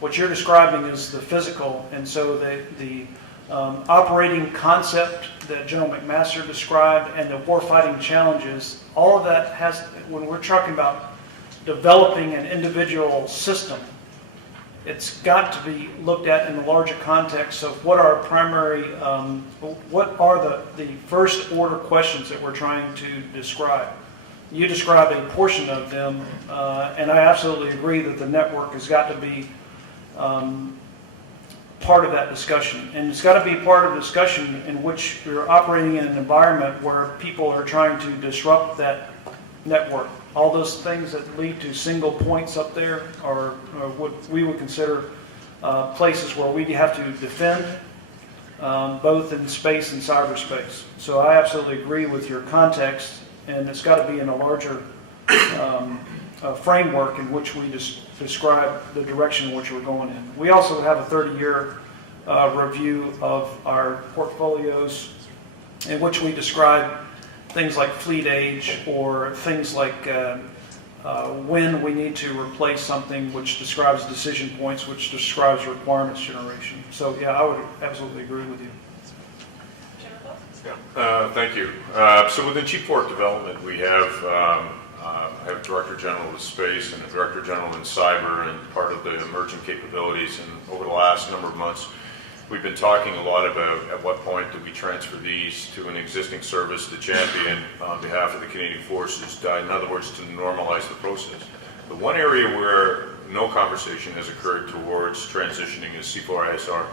What you're describing is the physical, and so the operating concept that General McMaster described and the warfighting challenges, all of that has, when we're talking about developing an individual system, it's got to be looked at in the larger context of what are primary, what are the first order questions that we're trying to describe. You described a portion of them, and I absolutely agree that the network has got to be part of that discussion. And it's got to be part of the discussion in which you're operating in an environment where people are trying to disrupt that network. All those things that lead to single points up there are what we would consider places where we have to defend, both in space and cyberspace. So I absolutely agree with your context, and it's got to be in a larger framework in which we describe the direction in which we're going in. We also have a 30-year review of our portfolios in which we describe things like fleet age or things like when we need to replace something, which describes decision points, which describes requirements generation. So yeah, I would absolutely agree with you. Yeah, thank you. So within Chief Port Development, we have I have Director General of Space and a Director General in Cyber and part of the emerging capabilities. And over the last number of months, we've been talking a lot about at what point do we transfer these to an existing service to champion on behalf of the Canadian Forces, in other words, to normalize the process. The one area where no conversation has occurred towards transitioning is C4ISR.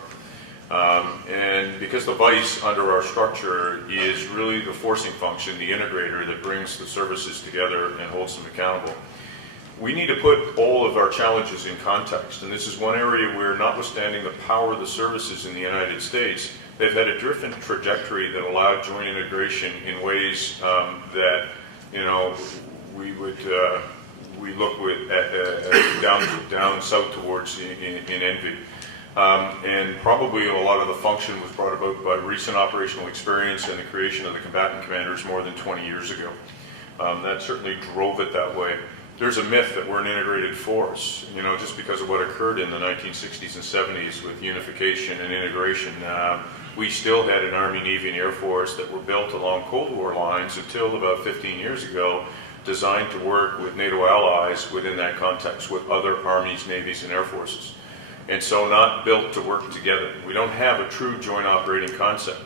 And because the vice under our structure is really the forcing function, the integrator that brings the services together and holds them accountable, we need to put all of our challenges in context. And this is one area where, notwithstanding the power of the services in the United States, they've had a different trajectory that allowed joint integration in ways that, you know, we look with down south towards in envy. And probably a lot of the function was brought about by recent operational experience and the creation of the combatant commanders more than 20 years ago. That certainly drove it that way. There's a myth that we're an integrated force, you know, just because of what occurred in the 1960s and 70s with unification and integration. We still had an Army, Navy, and Air Force that were built along Cold War lines until about 15 years ago, designed to work with NATO allies within that context with other armies, navies, and air forces. And so not built to work together. We don't have a true joint operating concept,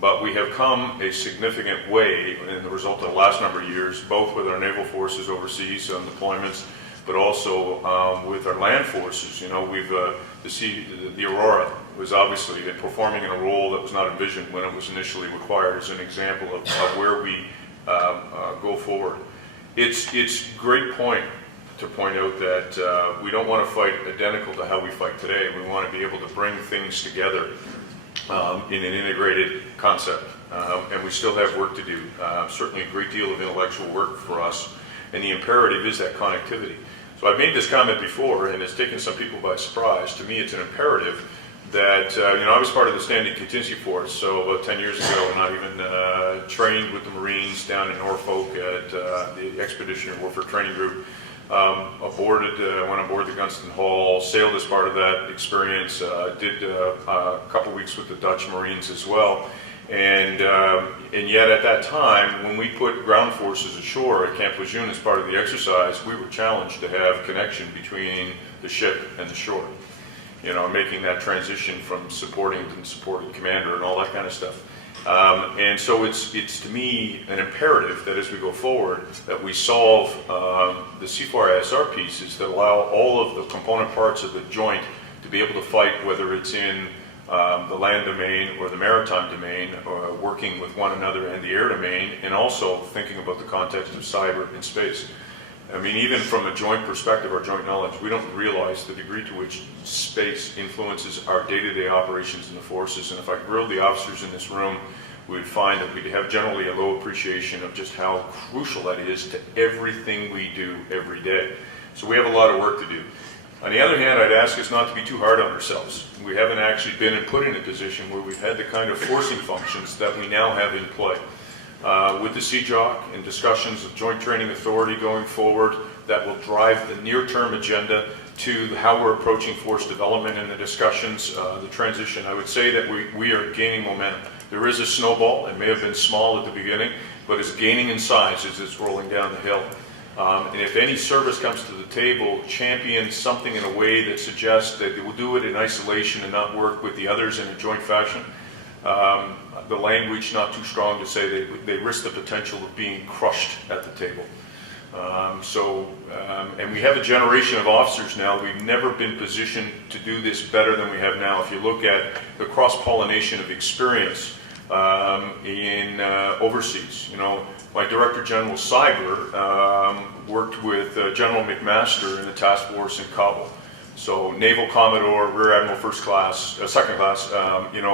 but we have come a significant way in the result of the last number of years, both with our naval forces overseas on deployments, but also with our land forces. You know, we've the Aurora was obviously performing in a role that was not envisioned when it was initially required, as an example of where we go forward. It's a great point to point out that we don't want to fight identical to how we fight today. We want to be able to bring things together in an integrated concept, and we still have work to do. Certainly a great deal of intellectual work for us, and the imperative is that connectivity. So I've made this comment before, and it's taken some people by surprise. To me, it's an imperative that, I was part of the standing contingency force, so about 10 years ago, not even trained with the Marines down in Norfolk at the Expeditionary Warfare Training Group. Went on board the Gunston Hall, sailed as part of that experience, did a couple weeks with the Dutch Marines as well. And yet at that time, when we put ground forces ashore at Camp Lejeune as part of the exercise, we were challenged to have connection between the ship and the shore. Making that transition from supporting commander and all that kind of stuff. And so it's to me an imperative that as we go forward that we solve the C4ISR pieces that allow all of the component parts of the joint to be able to fight, whether it's in the land domain or the maritime domain, or working with one another in the air domain, and also thinking about the context of cyber and space. I mean, even from a joint perspective, our joint knowledge, we don't realize the degree to which space influences our day-to-day operations in the forces. And if I grilled the officers in this room, we would find that we have generally a low appreciation of just how crucial that is to everything we do every day. So we have a lot of work to do. On the other hand, I'd ask us not to be too hard on ourselves. We haven't actually been and put in a position where we've had the kind of forcing functions that we now have in play. With the CJOC and discussions of Joint Training Authority going forward that will drive the near-term agenda to how we're approaching force development and the discussions, the transition. I would say that we are gaining momentum. There is a snowball. It may have been small at the beginning, but it's gaining in size as it's rolling down the hill. And if any service comes to the table, champions something in a way that suggests that they will do it in isolation and not work with the others in a joint fashion, the language not too strong to say they risk the potential of being crushed at the table. And we have a generation of officers now. We've never been positioned to do this better than we have now. If you look at the cross-pollination of experience in overseas, my Director General Cyber worked with General McMaster in the task force in Kabul. So Naval Commodore, Rear Admiral First Class, Second Class, in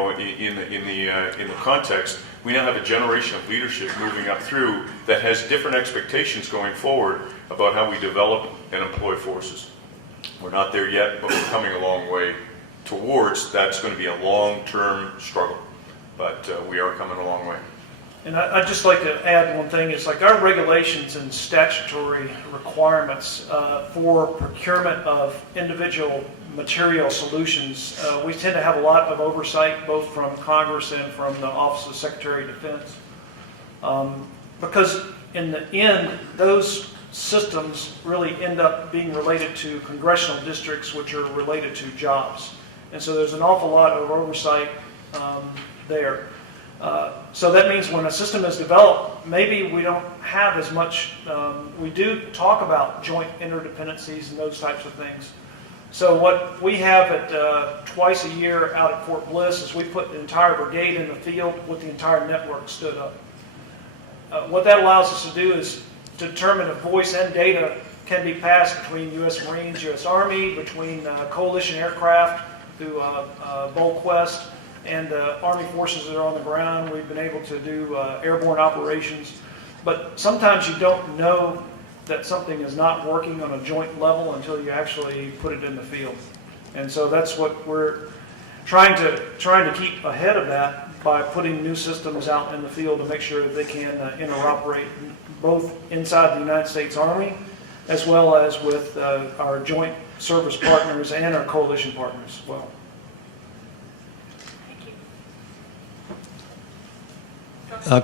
the context, we now have a generation of leadership moving up through that has different expectations going forward about how we develop and employ forces. We're not there yet, but we're coming a long way towards that's going to be a long-term struggle, but we are coming a long way. And I'd just like to add one thing. It's like our regulations and statutory requirements for procurement of individual material solutions, we tend to have a lot of oversight both from Congress and from the Office of Secretary of Defense. Because in the end, those systems really end up being related to congressional districts which are related to jobs. And so there's an awful lot of oversight there. So that means when a system is developed, maybe we don't have as much, we do talk about joint interdependencies and those types of things. So what we have at twice a year out at Fort Bliss is we put the entire brigade in the field with the entire network stood up. What that allows us to do is to determine if voice and data can be passed between U.S. Marines, U.S. Army, between coalition aircraft through BolQuest, and Army forces that are on the ground. We've been able to do airborne operations. But sometimes you don't know that something is not working on a joint level until you actually put it in the field. And so that's what we're trying to keep ahead of that by putting new systems out in the field to make sure that they can interoperate both inside the United States Army as well as with our joint service partners and our coalition partners as well.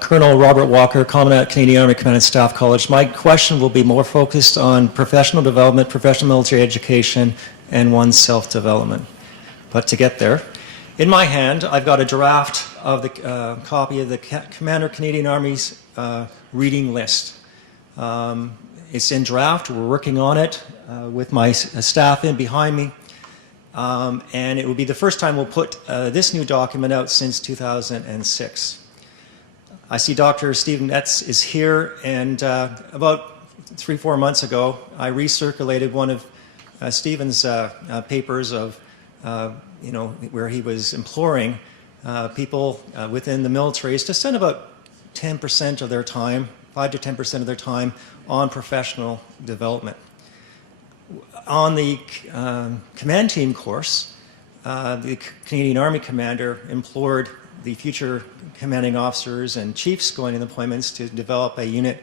Colonel Robert Walker, Commandant, Canadian Army Command and Staff College. My question will be more focused on professional development, professional military education, and one's self-development. But to get there, in my hand, I've got a draft of the copy of the Commander Canadian Army's reading list. It's in draft. We're working on it with my staff in behind me. And it will be the first time we'll put this new document out since 2006. I see Dr. Stephen Etz is here, and about 3-4 months ago, I recirculated one of Stephen's papers of, where he was imploring people within the militaries to spend about 10% of their time, 5 to 10% of their time on professional development. On the command team course, the Canadian Army commander implored the future commanding officers and chiefs going in appointments to develop a unit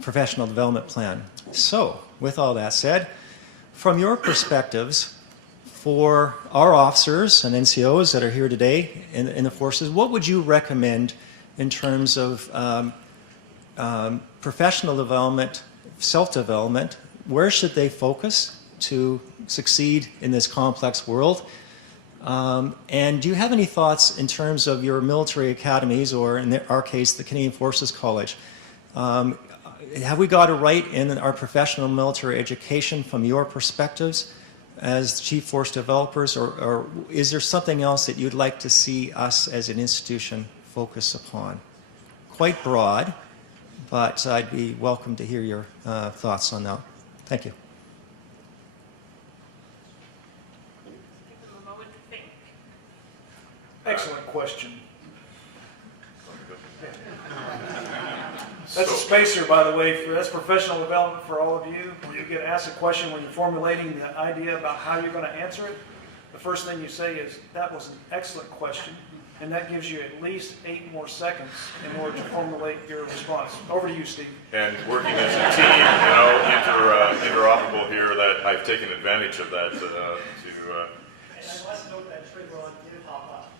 professional development plan. So, with all that said, from your perspectives, for our officers and NCOs that are here today in the forces, what would you recommend in terms of professional development, self-development? Where should they focus to succeed in this complex world? And do you have any thoughts in terms of your military academies, or in our case, the Canadian Forces College? Have we got it right in our professional military education from your perspectives as chief force developers, or is there something else that you'd like to see us as an institution focus upon? Quite broad, but I'd be welcome to hear your thoughts on that. Thank you. Give them a moment to think. Excellent question. That's a spacer, by the way. That's professional development for all of you. When you get asked a question, when you're formulating the idea about how you're going to answer it, the first thing you say is, that was an excellent question, and that gives you at least 8 more seconds in order to formulate your response. Over to you, Steve. And working as a team, interoperable here, that I've taken advantage of that to. And I must note that trigger on did hop up.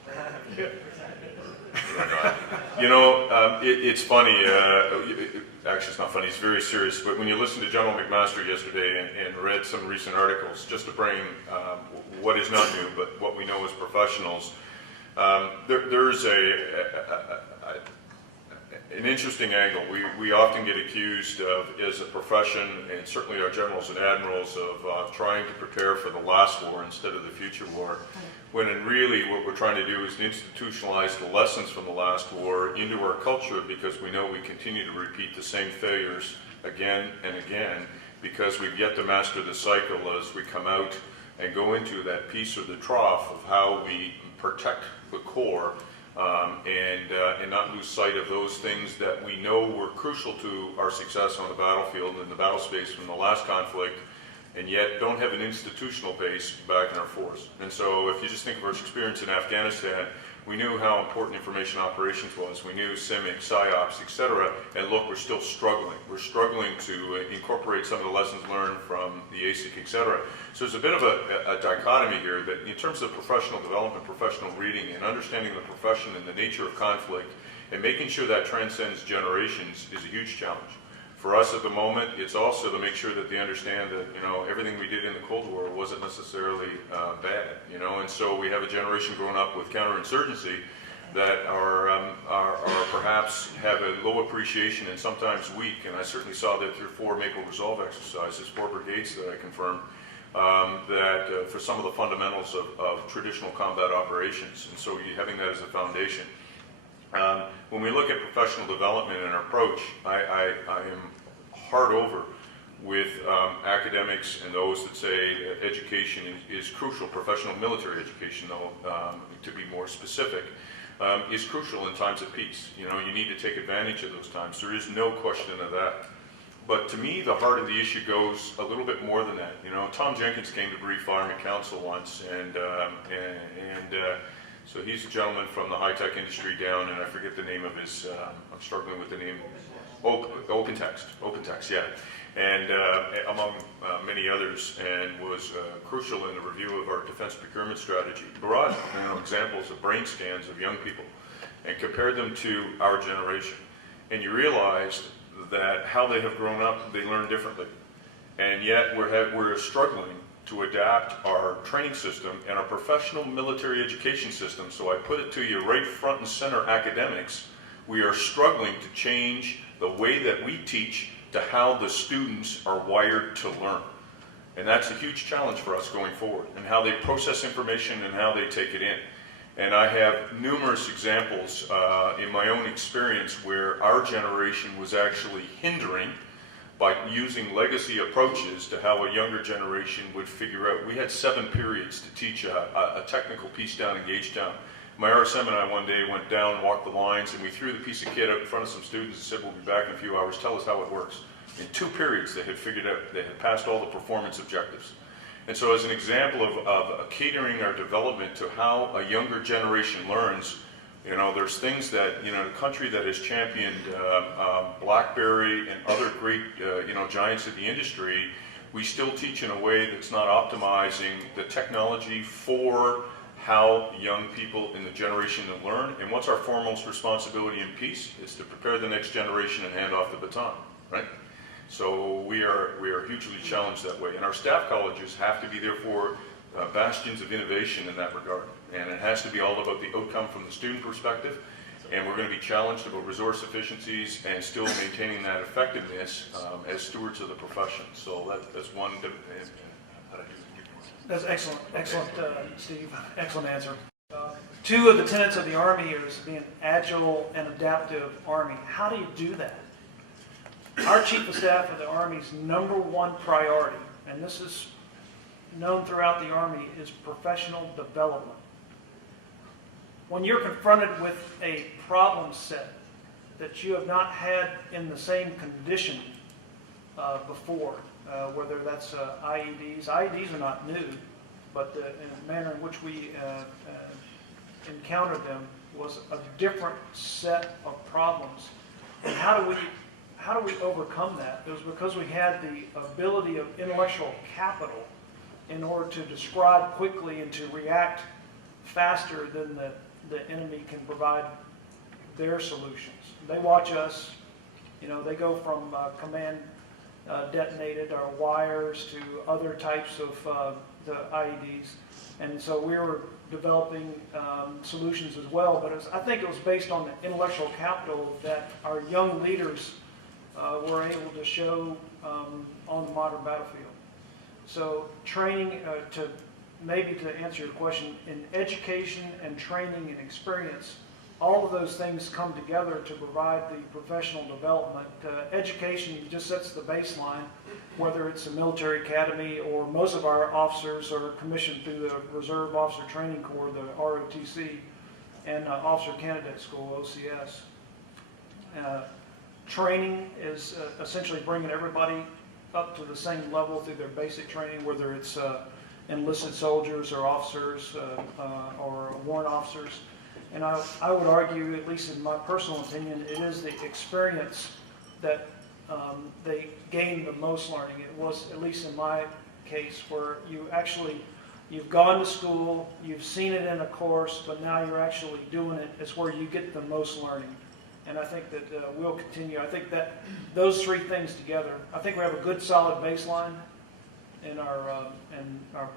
It's funny. Actually, it's not funny. It's very serious. But when you listen to General McMaster yesterday and read some recent articles, just to bring what is not new, but what we know as professionals, there's an interesting angle. We often get accused of, as a profession, and certainly our generals and admirals, of trying to prepare for the last war instead of the future war. When in really what we're trying to do is institutionalize the lessons from the last war into our culture, because we know we continue to repeat the same failures again and again, because we've yet to master the cycle as we come out and go into that piece or the trough of how we protect the core, and not lose sight of those things that we know were crucial to our success on the battlefield and in the battle space from the last conflict, and yet don't have an institutional base back in our force. And so if you just think of our experience in Afghanistan, we knew how important information operations was. We knew CIMIC, PSYOPs, etc. And look, we're still struggling. We're struggling to incorporate some of the lessons learned from the ASIC, etc. So there's a bit of a dichotomy here that in terms of professional development, professional reading, and understanding the profession and the nature of conflict, and making sure that transcends generations is a huge challenge. For us at the moment, it's also to make sure that they understand that, everything we did in the Cold War wasn't necessarily bad, and so we have a generation growing up with counterinsurgency that are perhaps have a low appreciation and sometimes weak, and I certainly saw that through 4 Maple Resolve exercises, 4 brigades that I confirmed, that for some of the fundamentals of traditional combat operations, and so having that as a foundation. When we look at professional development and our approach, I am hard over with academics and those that say education is crucial. Professional military education, though, to be more specific, is crucial in times of peace. You need to take advantage of those times. There is no question of that. But to me, the heart of the issue goes a little bit more than that. Tom Jenkins came to brief Army Council once, and so he's a gentleman from the high-tech industry down, and I forget the name of his, I'm struggling with the name, OpenText, yeah. And among many others, and was crucial in the review of our defense procurement strategy. Brought examples of brain scans of young people and compared them to our generation. And you realized that how they have grown up, they learn differently. And yet we're struggling to adapt our training system and our professional military education system. So I put it to you right front and center, academics. We are struggling to change the way that we teach to how the students are wired to learn. And that's a huge challenge for us going forward, and how they process information and how they take it in. And I have numerous examples in my own experience where our generation was actually hindering by using legacy approaches to how a younger generation would figure out. We had 7 periods to teach a technical piece down, engage down. My RSM and I one day went down, walked the lines, and we threw the piece of kit up in front of some students and said, we'll be back in a few hours, tell us how it works. In 2 periods, they had figured out, they had passed all the performance objectives. And so as an example of catering our development to how a younger generation learns, there's things that, the country that has championed BlackBerry and other great, giants of the industry, we still teach in a way that's not optimizing the technology for how young people in the generation that learn. And what's our foremost responsibility in peace? Is to prepare the next generation and hand off the baton, right? So we are hugely challenged that way. And our staff colleges have to be, therefore, bastions of innovation in that regard. And it has to be all about the outcome from the student perspective. And we're going to be challenged about resource efficiencies and still maintaining that effectiveness as stewards of the profession. So that's one. That's excellent, Steve. Excellent answer. Two of the tenets of the Army is being agile and adaptive Army. How do you do that? Our Chief of Staff of the Army's #1 priority, and this is known throughout the Army, is professional development. When you're confronted with a problem set that you have not had in the same condition before, whether that's IEDs. IEDs are not new, but in the manner in which we encountered them was a different set of problems. And how do we overcome that? It was because we had the ability of intellectual capital in order to describe quickly and to react faster than the enemy can provide their solutions. They watch us, they go from command detonated or wires to other types of the IEDs. And so we were developing solutions as well, but I think it was based on the intellectual capital that our young leaders were able to show on the modern battlefield. So training, to answer your question, in education and training and experience, all of those things come together to provide the professional development. Education just sets the baseline, whether it's a military academy or most of our officers are commissioned through the Reserve Officer Training Corps, the ROTC, and Officer Candidate School, OCS. Training is essentially bringing everybody up to the same level through their basic training, whether it's enlisted soldiers or officers or warrant officers. And I would argue, at least in my personal opinion, it is the experience that they gain the most learning. It was, at least in my case, where you've gone to school, you've seen it in a course, but now you're actually doing it. It's where you get the most learning. And I think that we'll continue. I think that those three things together, I think we have a good solid baseline in our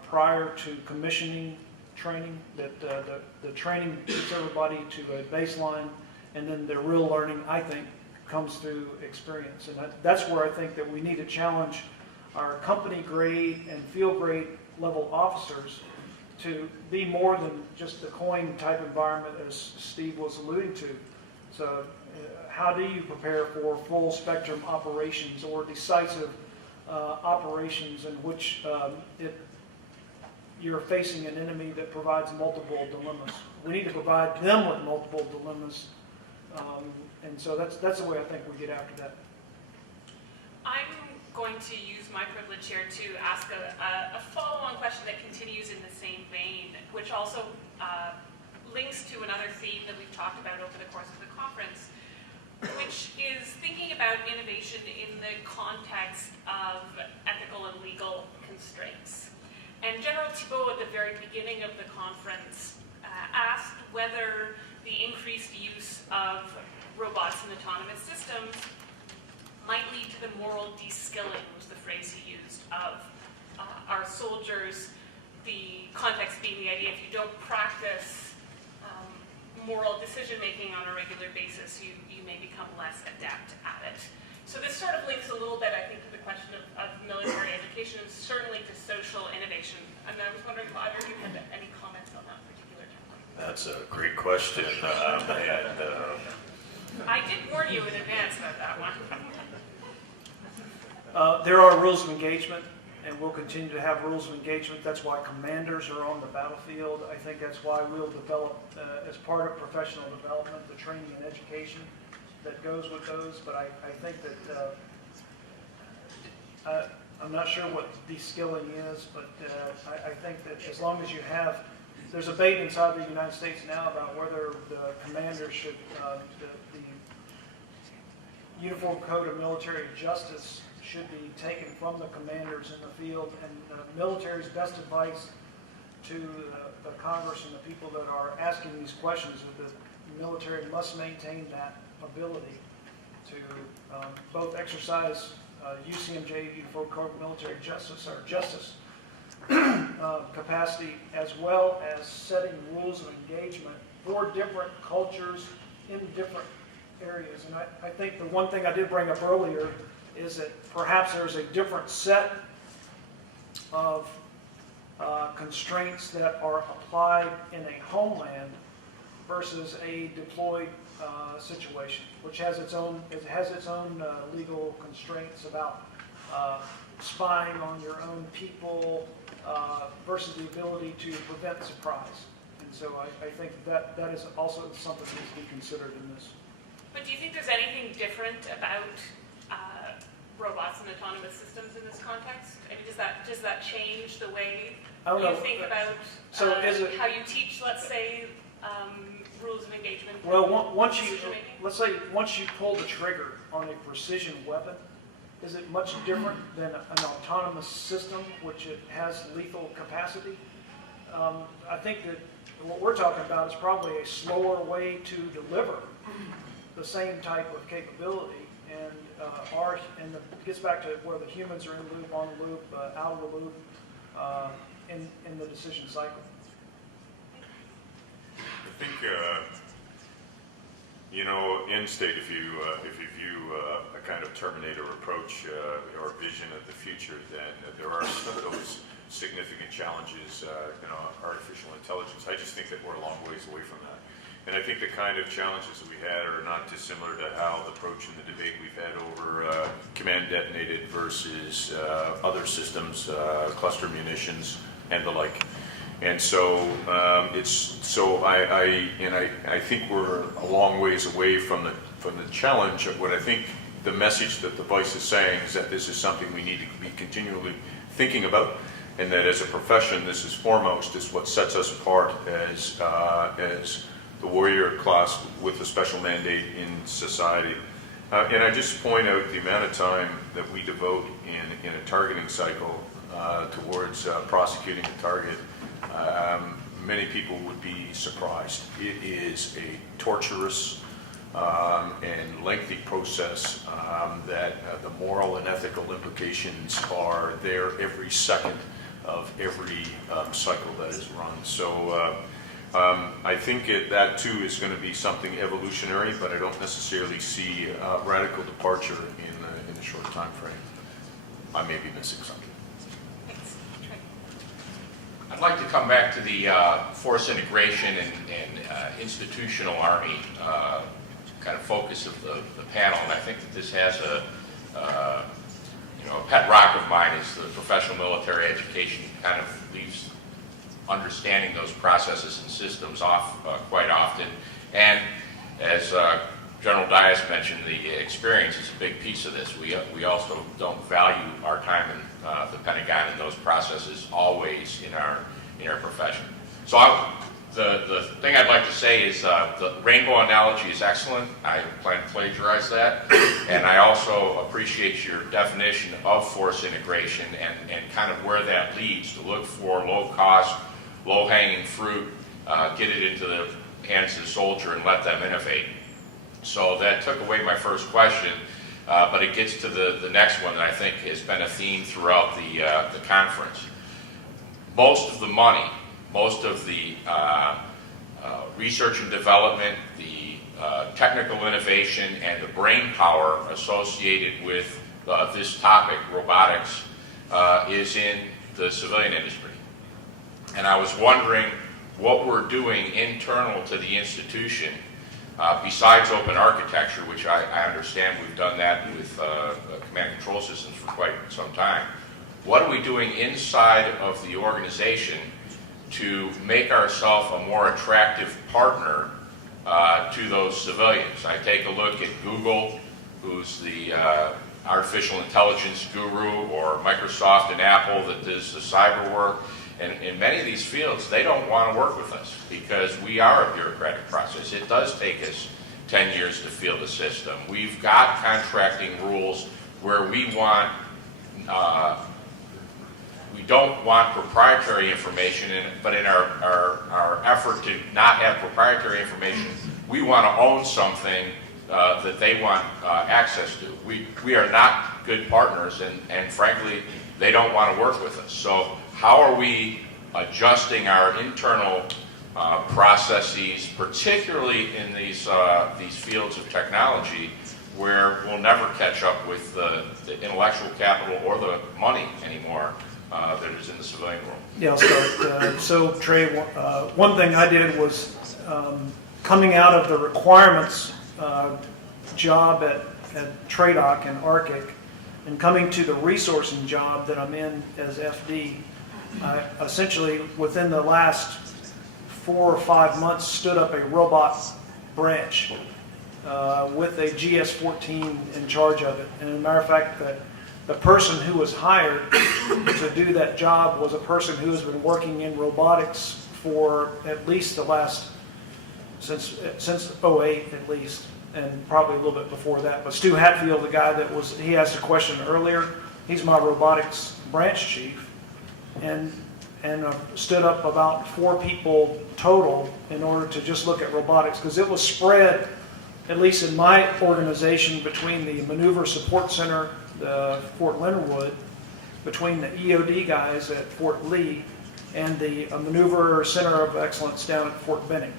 prior to commissioning training, that the training gets everybody to a baseline, and then the real learning, I think, comes through experience. And that's where I think that we need to challenge our company grade and field grade level officers to be more than just the coin type environment, as Steve was alluding to. So how do you prepare for full spectrum operations or decisive operations in which you're facing an enemy that provides multiple dilemmas? We need to provide them with multiple dilemmas, and so that's the way I think we get after that. I'm going to use my privilege here to ask a follow-on question that continues in the same vein, which also links to another theme that we've talked about over the course of the conference, which is thinking about innovation in the context of ethical and legal constraints. And General Thibault, at the very beginning of the conference, asked whether the increased use of robots and autonomous systems might lead to the moral de-skilling, was the phrase he used, of our soldiers, the context being the idea if you don't practice moral decision-making on a regular basis, you may become less adept at it. So this sort of links a little bit, I think, to the question of military education, and certainly to social innovation. And I was wondering if either of you had any comments on that particular topic. That's a great question. I did warn you in advance about that one. There are rules of engagement, and we'll continue to have rules of engagement. That's why commanders are on the battlefield. I think that's why we'll develop, as part of professional development, the training and education that goes with those. But I think that I'm not sure what de-skilling is, but I think that as long as you have, there's a debate inside the United States now about whether the commanders should, the Uniform Code of Military Justice should be taken from the commanders in the field, and the military's best advice to the Congress and the people that are asking these questions is that the military must maintain that ability to both exercise UCMJ, Uniform Code of Military Justice, or justice capacity, as well as setting rules of engagement for different cultures in different areas. And I think the one thing I did bring up earlier is that perhaps there's a different set of constraints that are applied in a homeland versus a deployed situation, which has its own legal constraints about spying on your own people versus the ability to prevent surprise. And so I think that is also something that needs to be considered in this. But do you think there's anything different about robots and autonomous systems in this context? I mean, does that change the way you think about how you teach, let's say, rules of engagement? Well, once you pull the trigger on a precision weapon, is it much different than an autonomous system, which it has lethal capacity? I think that what we're talking about is probably a slower way to deliver the same type of capability, and it gets back to where the humans are in the loop, on the loop, out of the loop, in the decision cycle. I think, in state, if you view a kind of Terminator approach or vision of the future, then there are some of those significant challenges in artificial intelligence. I just think that we're a long ways away from that. And I think the kind of challenges that we had are not dissimilar to Al's approach in the debate we've had over command detonated versus other systems, cluster munitions, and the like. And so I think we're a long ways away from the challenge. What I think the message that the Vice is saying is that this is something we need to be continually thinking about, and that as a profession, this is foremost is what sets us apart as the warrior class with a special mandate in society. And I just point out the amount of time that we devote in a targeting cycle towards prosecuting a target. Many people would be surprised. It is a torturous and lengthy process that the moral and ethical implications are there every second of every cycle that is run. So I think that too is going to be something evolutionary, but I don't necessarily see a radical departure in the short time frame. I may be missing something. I'd like to come back to the force integration and institutional Army kind of focus of the panel, and I think that this has a pet rock of mine is the professional military education kind of leaves understanding those processes and systems off quite often. And as General Dyess mentioned, the experience is a big piece of this. We also don't value our time in the Pentagon and those processes always in our profession. So the thing I'd like to say is the rainbow analogy is excellent. I plan to plagiarize that. And I also appreciate your definition of force integration and kind of where that leads, to look for low cost, low hanging fruit, get it into the hands of the soldier and let them innovate. So that took away my first question, but it gets to the next one that I think has been a theme throughout the conference. Most of the money, most of the research and development, the technical innovation, and the brain power associated with this topic, robotics, is in the civilian industry. And I was wondering what we're doing internal to the institution besides open architecture, which I understand we've done that with command and control systems for quite some time. What are we doing inside of the organization to make ourselves a more attractive partner to those civilians? I take a look at Google, who's the artificial intelligence guru or Microsoft and Apple that does the cyber work. And in many of these fields, they don't want to work with us because we are a bureaucratic process. It does take us 10 years to field a system. We've got contracting rules where we don't want proprietary information, but in our effort to not have proprietary information, we want to own something that they want access to. We are not good partners, and frankly, they don't want to work with us. So how are we adjusting our internal processes, particularly in these fields of technology, where we'll never catch up with the intellectual capital or the money anymore that is in the civilian world? Yeah, I'll start. So, Trey, one thing I did was coming out of the requirements job at TRADOC and ARCIC and coming to the resourcing job that I'm in as FD, I essentially, within the last 4 or 5 months, stood up a robot branch with a GS-14 in charge of it. And as a matter of fact, the person who was hired to do that job was a person who has been working in robotics for at least the last, since 08 at least, and probably a little bit before that. But Stu Hatfield, the guy that was, he asked a question earlier, he's my robotics branch chief, and stood up about 4 people total in order to just look at robotics, because it was spread, at least in my organization, between the Maneuver Support Center, the Fort Leonard Wood, between the EOD guys at Fort Lee, and the Maneuver Center of Excellence down at Fort Benning.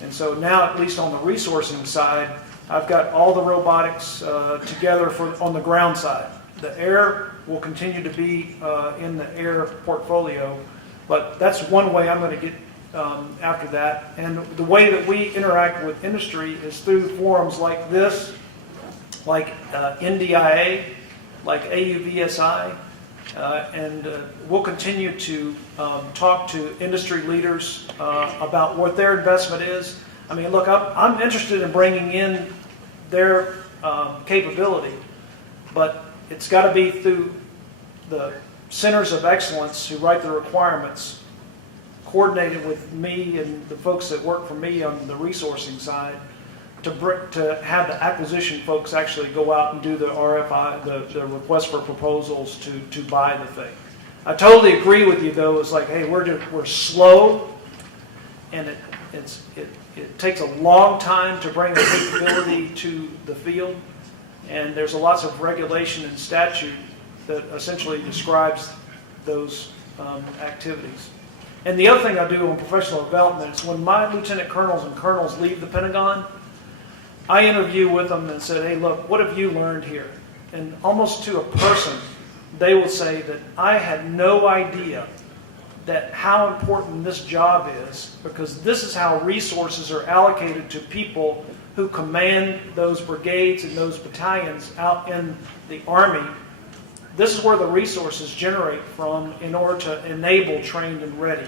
And so now, at least on the resourcing side, I've got all the robotics together on the ground side. The air will continue to be in the air portfolio, but that's one way I'm going to get after that. And the way that we interact with industry is through forums like this, like NDIA, like AUVSI, and we'll continue to talk to industry leaders about what their investment is. I mean, look, I'm interested in bringing in their capability, but it's got to be through the centers of excellence who write the requirements, coordinated with me and the folks that work for me on the resourcing side, to have the acquisition folks actually go out and do the RFI, the request for proposals to buy the thing. I totally agree with you, though. It's like, hey, we're slow, and it takes a long time to bring a capability to the field, and there's lots of regulation and statute that essentially describes those activities. And the other thing I do on professional development is when my lieutenant colonels and colonels leave the Pentagon, I interview with them and said, hey, look, what have you learned here? And almost to a person, they will say that I had no idea that how important this job is, because this is how resources are allocated to people who command those brigades and those battalions out in the Army. This is where the resources generate from in order to enable trained and ready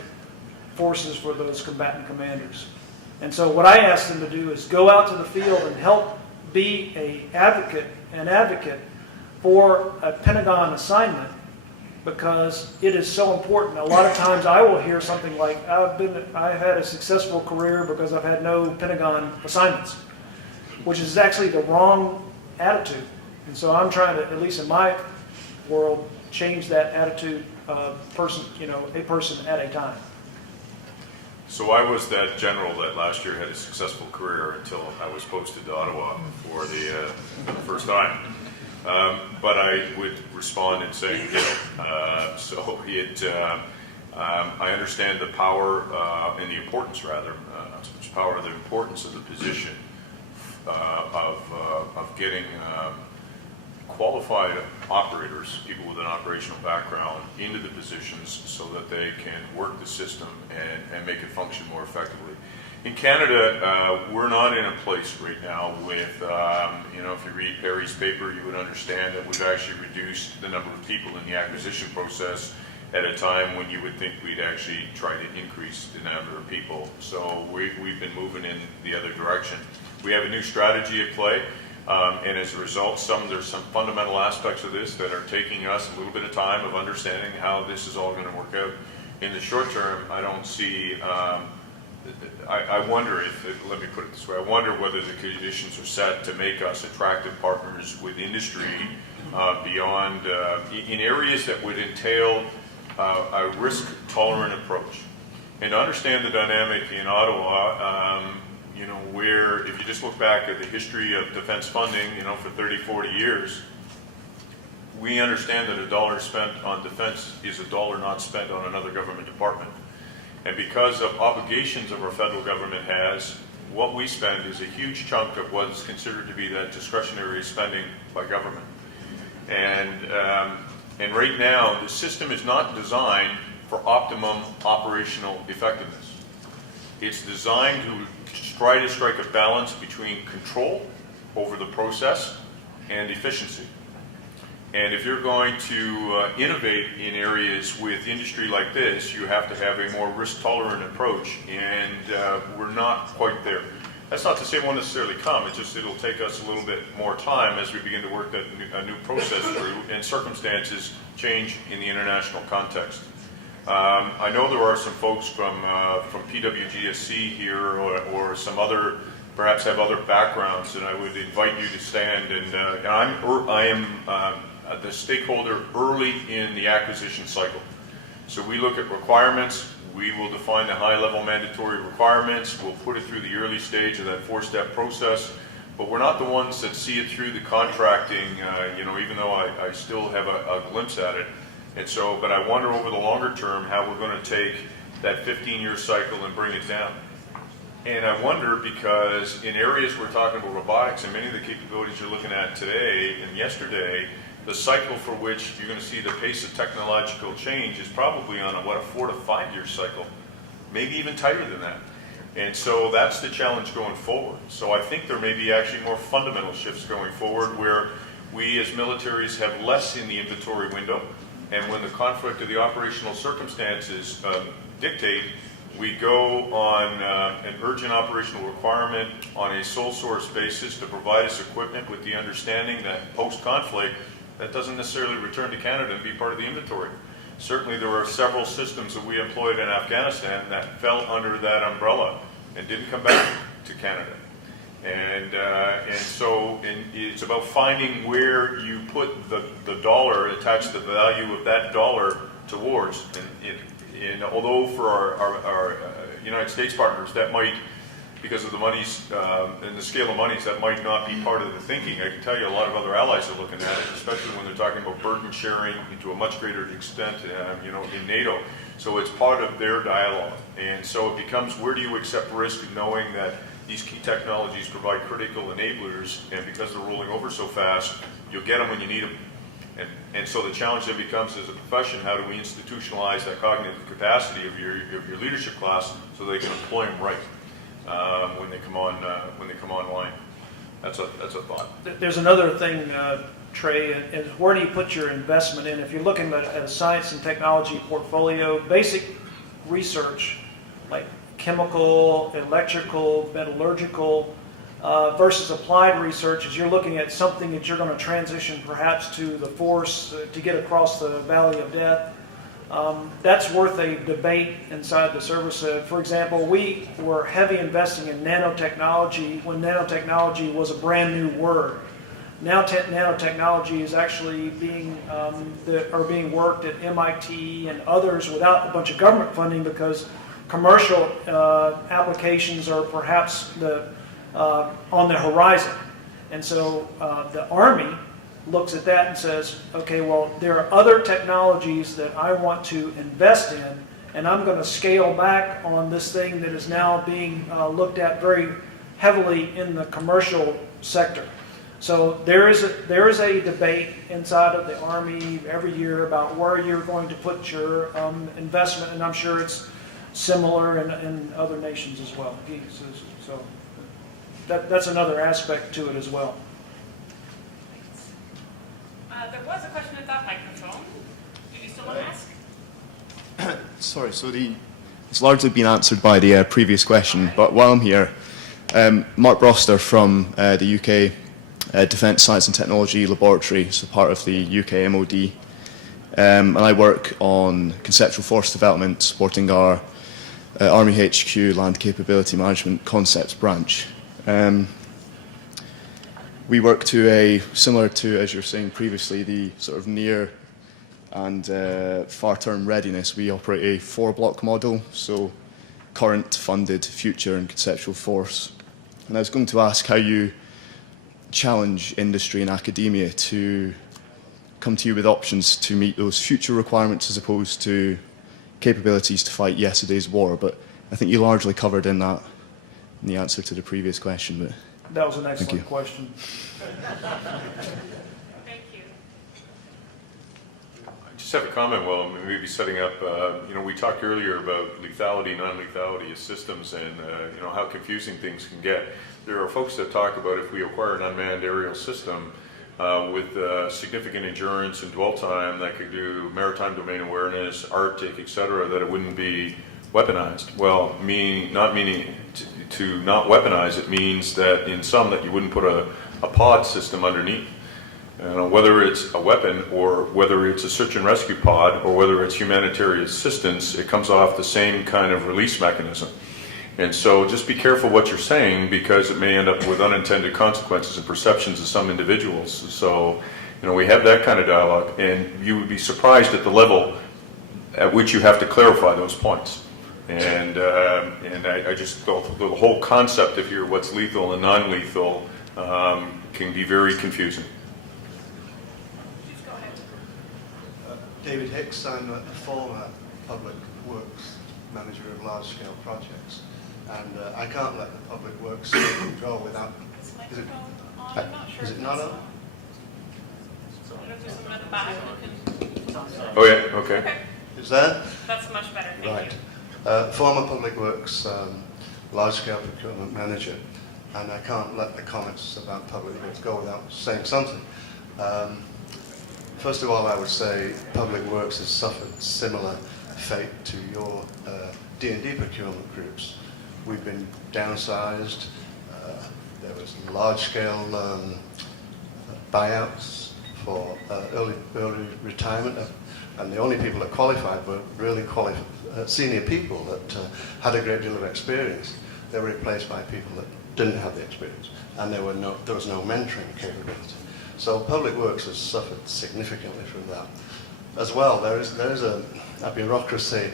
forces for those combatant commanders. And so what I asked them to do is go out to the field and help be an advocate for a Pentagon assignment, because it is so important. A lot of times I will hear something like, I've had a successful career because I've had no Pentagon assignments, which is actually the wrong attitude. And so I'm trying to, at least in my world, change that attitude, a person at a time. So I was that general that last year had a successful career until I was posted to Ottawa for the first time. But I would respond and say, I understand the power and the importance, rather, not so much power, the importance of the position of getting qualified operators, people with an operational background, into the positions so that they can work the system and make it function more effectively. In Canada, we're not in a place right now with, if you read Perry's paper, you would understand that we've actually reduced the number of people in the acquisition process at a time when you would think we'd actually try to increase the number of people. So we've been moving in the other direction. We have a new strategy at play. And as a result, there's some fundamental aspects of this that are taking us a little bit of time of understanding how this is all going to work out. In the short term, I don't see, I wonder if, let me put it this way, I wonder whether the conditions are set to make us attractive partners with industry beyond, in areas that would entail a risk-tolerant approach. And to understand the dynamic in Ottawa, you know, where if you just look back at the history of defense funding, you know, for 30, 40 years, we understand that a dollar spent on defense is a dollar not spent on another government department. And because of obligations that our federal government has, what we spend is a huge chunk of what is considered to be that discretionary spending by government. And right now, the system is not designed for optimum operational effectiveness. It's designed to try to strike a balance between control over the process and efficiency. And if you're going to innovate in areas with industry like this, you have to have a more risk-tolerant approach, and we're not quite there. That's not to say it won't necessarily come, it's just it'll take us a little bit more time as we begin to work a new process through, and circumstances change in the international context. I know there are some folks from PWGSC here or some other, perhaps have other backgrounds, and I would invite you to stand. And I am the stakeholder early in the acquisition cycle. So we look at requirements, we will define the high-level mandatory requirements, we'll put it through the early stage of that four-step process, but we're not the ones that see it through the contracting, you know, even though I still have a glimpse at it. And so, but I wonder over the longer term how we're going to take that 15-year cycle and bring it down. And I wonder because in areas we're talking about robotics and many of the capabilities you're looking at today and yesterday, the cycle for which you're going to see the pace of technological change is probably on a 4 to 5 year cycle, maybe even tighter than that. And so that's the challenge going forward. So I think there may be actually more fundamental shifts going forward where we as militaries have less in the inventory window. And when the conflict of the operational circumstances dictate, we go on an urgent operational requirement on a sole source basis to provide us equipment with the understanding that post-conflict, that doesn't necessarily return to Canada and be part of the inventory. Certainly there are several systems that we employed in Afghanistan that fell under that umbrella and didn't come back to Canada. And so it's about finding where you put the dollar, attach the value of that dollar towards. And although for our United States partners, that might, because of the monies and the scale of monies, that might not be part of the thinking. I can tell you a lot of other allies are looking at it, especially when they're talking about burden sharing to a much greater extent, you know, in NATO. So it's part of their dialogue. And so it becomes, where do you accept risk knowing that these key technologies provide critical enablers, and because they're rolling over so fast, you'll get them when you need them. And so the challenge then becomes, as a profession, how do we institutionalize that cognitive capacity of your leadership class so they can employ them right when they come online. That's a thought. There's another thing, Trey, is where do you put your investment in? If you're looking at a science and technology portfolio, basic research like chemical, electrical, metallurgical, versus applied research, as you're looking at something that you're going to transition perhaps to the force to get across the valley of death. That's worth a debate inside the service. For example, we were heavy investing in nanotechnology when nanotechnology was a brand new word. Now nanotechnology is actually being worked at MIT and others without a bunch of government funding because commercial applications are perhaps on the horizon. And so the Army looks at that and says, okay, well, there are other technologies that I want to invest in, and I'm going to scale back on this thing that is now being looked at very heavily in the commercial sector. So there is a debate inside of the Army every year about where you're going to put your investment, and I'm sure it's similar in other nations as well. So that's another aspect to it as well. There was a question at that microphone. Did you still want to ask? Sorry, so it's largely been answered by the previous question, but while I'm here, Mark Broster from the UK Defence Science and Technology Laboratory, so part of the UK MOD. And I work on conceptual force development, supporting our Army HQ Land Capability Management Concepts branch. We work to similar to, as you were saying previously, the sort of near and far-term readiness. We operate a 4-block model, so current, funded, future, and conceptual force. And I was going to ask how you challenge industry and academia to come to you with options to meet those future requirements as opposed to capabilities to fight yesterday's war. But I think you largely covered in the answer to the previous question. But That was an you. excellent question. Thank you. I just have a comment. Well, maybe setting up, we talked earlier about lethality, non-lethality of systems and, how confusing things can get. There are folks that talk about if we acquire an unmanned aerial system with significant endurance and dwell time that could do maritime domain awareness, Arctic, et cetera, that it wouldn't be weaponized. Well, not meaning to not weaponize, it means that in some that you wouldn't put a pod system underneath. Whether it's a weapon or whether it's a search and rescue pod or whether it's humanitarian assistance, it comes off the same kind of release mechanism. And so just be careful what you're saying because it may end up with unintended consequences and perceptions of some individuals. So, we have that kind of dialogue and you would be surprised at the level at which you have to clarify those points. And I just, the whole concept of here, what's lethal and non-lethal can be very confusing. Please go ahead. David Hicks, I'm a former public works manager of large-scale projects, and I can't let the public works go without... Is it, I'm not sure. is it not on? I don't know if there's someone at the back who can... Oh yeah, okay. Okay, Is there? that's much better, thank Right. you. Former public works large-scale procurement manager, and I can't let the comments about public works go without saying something. First of all, I would say public works has suffered similar fate to your D&D procurement groups. We've been downsized. There was large-scale buyouts for early retirement, and the only people that qualified were really senior people that had a great deal of experience. They were replaced by people that didn't have the experience, and there was no mentoring capability. So public works has suffered significantly from that. As well, there is a bureaucracy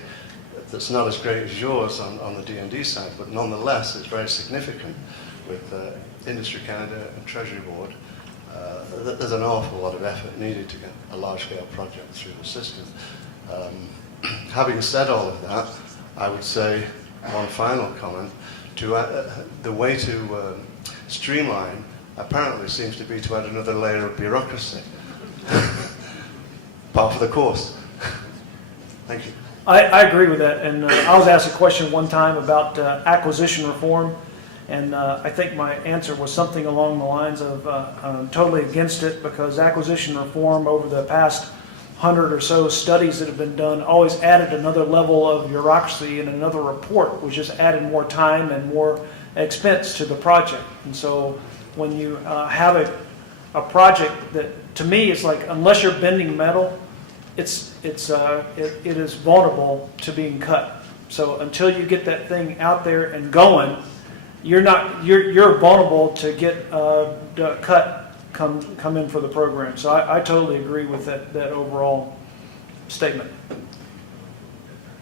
that's not as great as yours on the D&D side, but nonetheless it's very significant with Industry Canada and Treasury Board. There's an awful lot of effort needed to get a large-scale project through the system. Having said all of that, I would say one final comment. The way to streamline apparently seems to be to add another layer of bureaucracy. Part of the course. Thank you. I agree with that, and I was asked a question one time about acquisition reform, and I think my answer was something along the lines of I'm totally against it because acquisition reform over the past 100 or so studies that have been done always added another level of bureaucracy and another report, which just added more time and more expense to the project. And so when you have a project that, to me, it's like unless you're bending metal, it is vulnerable to being cut. So until you get that thing out there and going, you're vulnerable to get cut come in for the program. So I totally agree with that overall statement.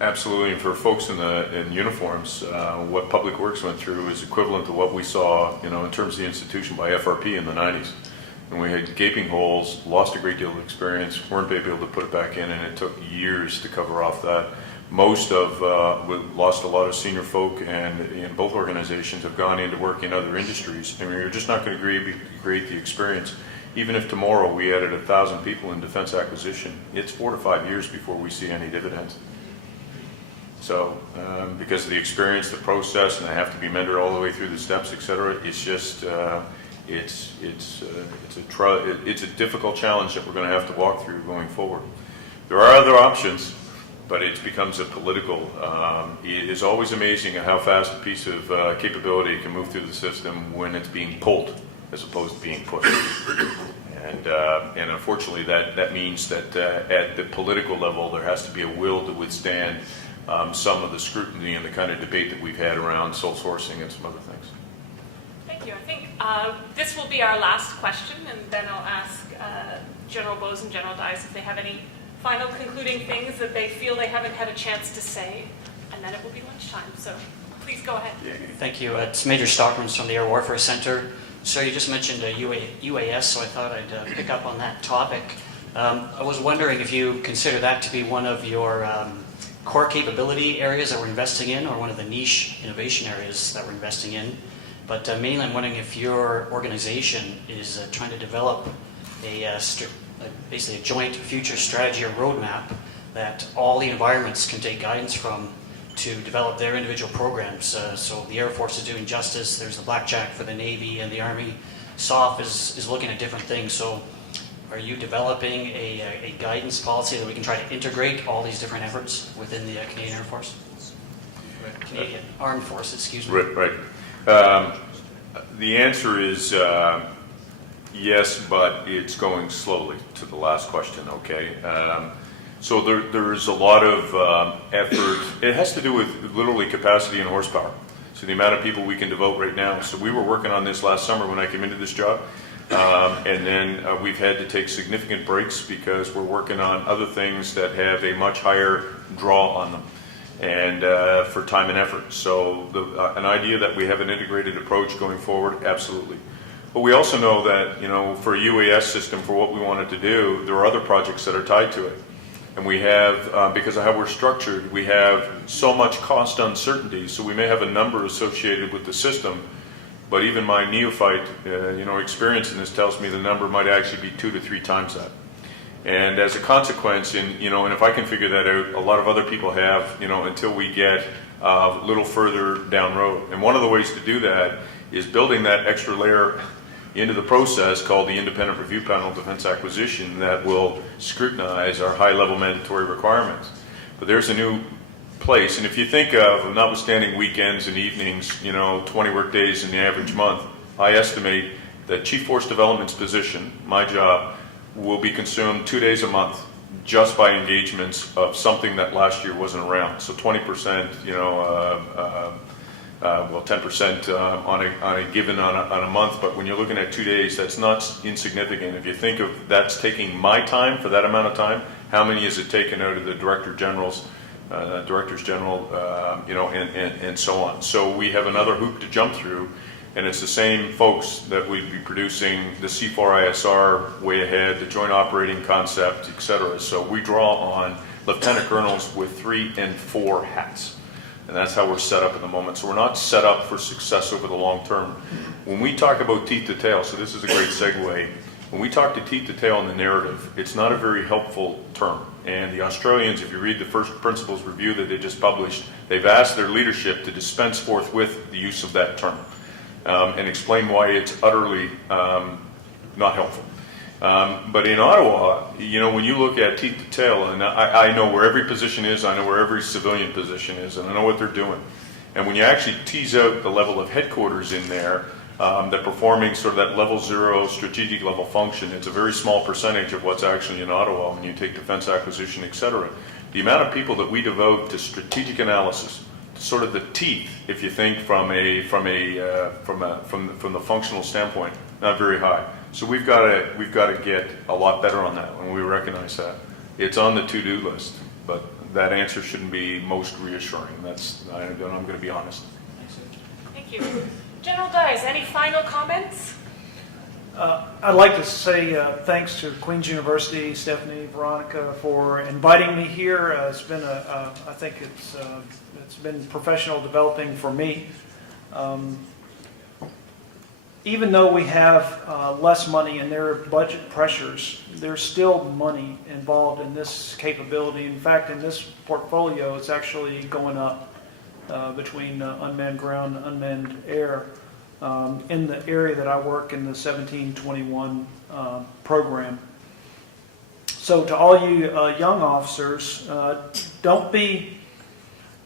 Absolutely, and for folks in uniforms, what Public Works went through is equivalent to what we saw, in terms of the institution by FRP in the 90s. And we had gaping holes, lost a great deal of experience, weren't able to put it back in, and it took years to cover off that. We lost a lot of senior folk, and in both organizations have gone into work in other industries. I mean, you're just not going to create the experience. Even if tomorrow we added 1,000 people in defense acquisition, it's 4 to 5 years before we see any dividends. So, because of the experience, the process, and they have to be mentored all the way through the steps, et cetera, it's just, it's a difficult challenge that we're going to have to walk through going forward. There are other options, but it becomes a political. It is always amazing at how fast a piece of capability can move through the system when it's being pulled. as opposed to being pushed. And unfortunately, that means that at the political level, there has to be a will to withstand some of the scrutiny and the kind of debate that we've had around sole sourcing and some other things. Thank you. I think this will be our last question, and then I'll ask General Bose and General Dyess if they have any final concluding things that they feel they haven't had a chance to say, and then it will be lunchtime. So please go ahead. Thank you. It's Major Stockman from the Air Warfare Center. So you just mentioned UAS, so I thought I'd pick up on that topic. I was wondering if you consider that to be one of your core capability areas that we're investing in, or one of the niche innovation areas that we're investing in. But mainly I'm wondering if your organization is trying to develop basically a joint future strategy or roadmap that all the environments can take guidance from to develop their individual programs. So the Air Force is doing justice, there's the Blackjack for the Navy, and the Army. SOF is looking at different things. So are you developing a guidance policy that we can try to integrate all these different efforts within the Canadian Air Force? Canadian Armed Force, excuse me. Right. The answer is yes, but it's going slowly to the last question, okay? So there's a lot of effort. It has to do with literally capacity and horsepower. So the amount of people we can devote right now. So we were working on this last summer when I came into this job. And then we've had to take significant breaks because we're working on other things that have a much higher draw on them, and for time and effort. So an idea that we have an integrated approach going forward, absolutely. But we also know that, for a UAS system, for what we wanted to do, there are other projects that are tied to it. And we have, because of how we're structured, we have so much cost uncertainty, so we may have a number associated with the system, but even my neophyte, experience in this tells me the number might actually be 2 to 3 times that. And as a consequence, and if I can figure that out, a lot of other people have, until we get a little further down road. And one of the ways to do that is building that extra layer into the process called the Independent Review Panel Defense Acquisition that will scrutinize our high-level mandatory requirements. But there's a new place, and if you think of, notwithstanding weekends and evenings, 20 work days in the average month, I estimate that Chief Force Development's position, my job, will be consumed 2 days a month just by engagements of something that last year wasn't around. So 20%, 10% on a given on a month. But when you're looking at 2 days, that's not insignificant. If you think of that's taking my time for that amount of time, how many is it taken out of the Directors General, and so on. So we have another hoop to jump through, and it's the same folks that we'd be producing the C4ISR way ahead, the Joint Operating Concept, etc. So we draw on lieutenant colonels with 3 and 4 hats. And that's how we're set up at the moment. So we're not set up for success over the long term. When we talk about teeth to tail, so this is a great segue, when we talk to teeth to tail in the narrative, it's not a very helpful term. And the Australians, if you read the first principles review that they just published, they've asked their leadership to dispense forthwith the use of that term and explain why it's utterly not helpful. But in Ottawa, when you look at teeth to tail, and I know where every position is, I know where every civilian position is, and I know what they're doing. And when you actually tease out the level of headquarters in there, they're performing sort of that level 0 strategic level function. It's a very small percentage of what's actually in Ottawa when you take defense acquisition, etc. The amount of people that we devote to strategic analysis, to sort of the teeth, if you think from the functional standpoint, not very high. So we've got to get a lot better on that, and we recognize that. It's on the to-do list, but that answer shouldn't be most reassuring. I'm going to be honest. Thank you. General Dyess, any final comments? I'd like to say thanks to Queen's University, Stephanie, Veronica, for inviting me here. It's been I think it's been professional developing for me. Even though we have less money and there are budget pressures, there's still money involved in this capability. In fact, in this portfolio, it's actually going up between unmanned ground and unmanned air in the area that I work in the 1721 program. So to all you young officers, don't be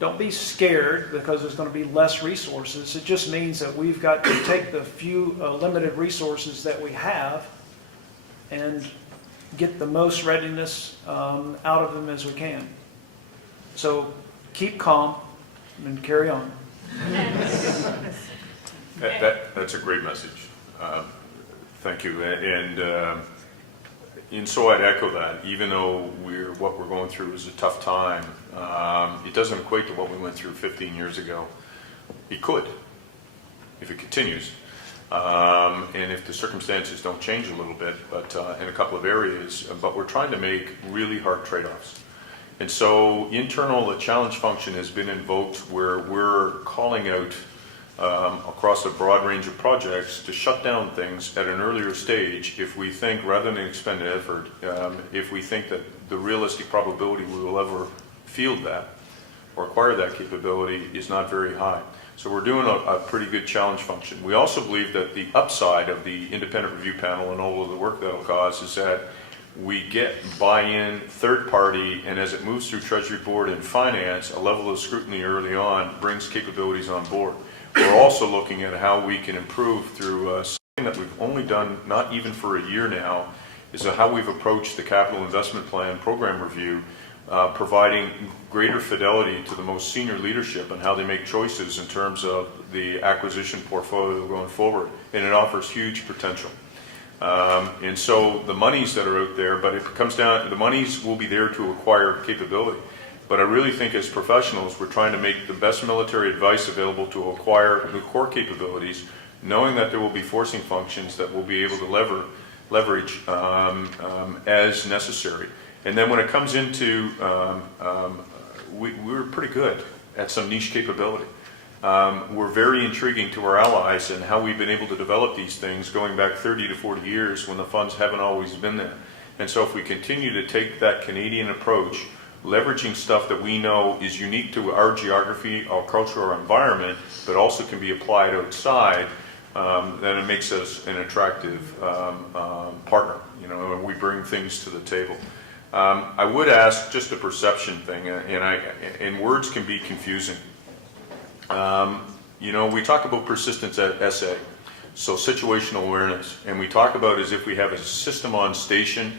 don't be scared because there's going to be less resources. It just means that we've got to take the few limited resources that we have and get the most readiness out of them as we can. So keep calm and carry on. That's a great message. Thank you. And so I'd echo that. Even though what we're going through is a tough time, it doesn't equate to what we went through 15 years ago. It could, if it continues. And if the circumstances don't change a little bit, but in a couple of areas, but we're trying to make really hard trade-offs. And so the challenge function has been invoked where we're calling out across a broad range of projects to shut down things at an earlier stage if we think, rather than expend effort, if we think that the realistic probability we will ever field that or acquire that capability is not very high. So we're doing a pretty good challenge function. We also believe that the upside of the independent review panel and all of the work that'll cause is that we get buy-in, third party, and as it moves through Treasury Board and Finance, a level of scrutiny early on brings capabilities on board. We're also looking at how we can improve through something that we've only done not even for a year now, is how we've approached the capital investment plan program review, providing greater fidelity to the most senior leadership on how they make choices in terms of the acquisition portfolio going forward, and it offers huge potential. And so the monies that are out there, but it comes down, the monies will be there to acquire capability. But I really think as professionals, we're trying to make the best military advice available to acquire the core capabilities, knowing that there will be forcing functions that we'll be able to leverage as necessary. And then when it comes into, we're pretty good at some niche capability. We're very intriguing to our allies and how we've been able to develop these things going back 30 to 40 years when the funds haven't always been there. And so if we continue to take that Canadian approach, leveraging stuff that we know is unique to our geography, our culture, our environment, but also can be applied outside, then it makes us an attractive partner, and we bring things to the table. I would ask just a perception thing, and words can be confusing. We talk about persistence at SA, so situational awareness, and we talk about as if we have a system on station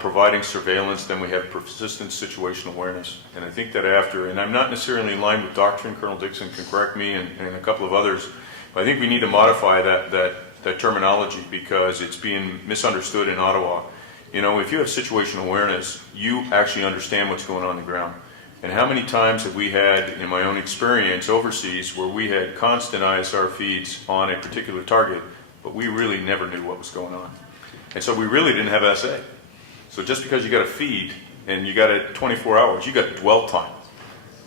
providing surveillance, then we have persistent situational awareness. And I think that and I'm not necessarily in line with doctrine, Colonel Dixon can correct me and a couple of others, but I think we need to modify that terminology because it's being misunderstood in Ottawa. If you have situational awareness, you actually understand what's going on the ground. And how many times have we had, in my own experience overseas, where we had constant ISR feeds on a particular target, but we really never knew what was going on. And so we really didn't have SA. So just because you got a feed and you got it 24 hours, you got dwell time.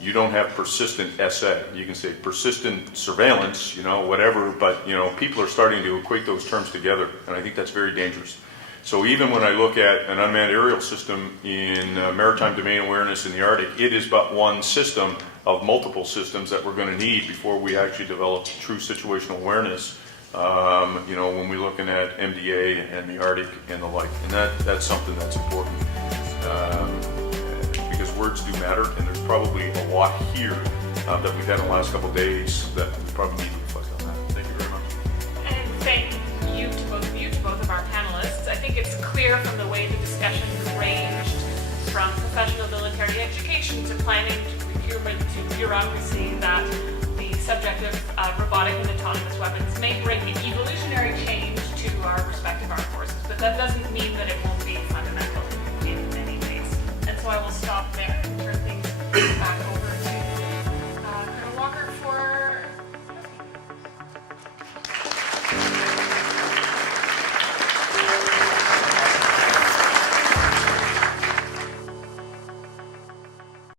You don't have persistent SA. You can say persistent surveillance, whatever, but people are starting to equate those terms together, and I think that's very dangerous. So even when I look at an unmanned aerial system in maritime domain awareness in the Arctic, it is but one system of multiple systems that we're going to need before we actually develop true situational awareness, when we're looking at MDA and the Arctic and the like. And that's something that's important because words do matter, and there's probably a lot here that we've had in the last couple of days that we probably need to reflect on that. Thank you very much. And thank you to both of you, to both of our panelists. I think it's clear from the way the discussion ranged from professional military education to planning to procurement to bureaucracy that the subject of robotic and autonomous weapons may bring evolutionary change to our respective armed forces, but that doesn't mean that it won't be fundamental in many ways. And so I will stop there.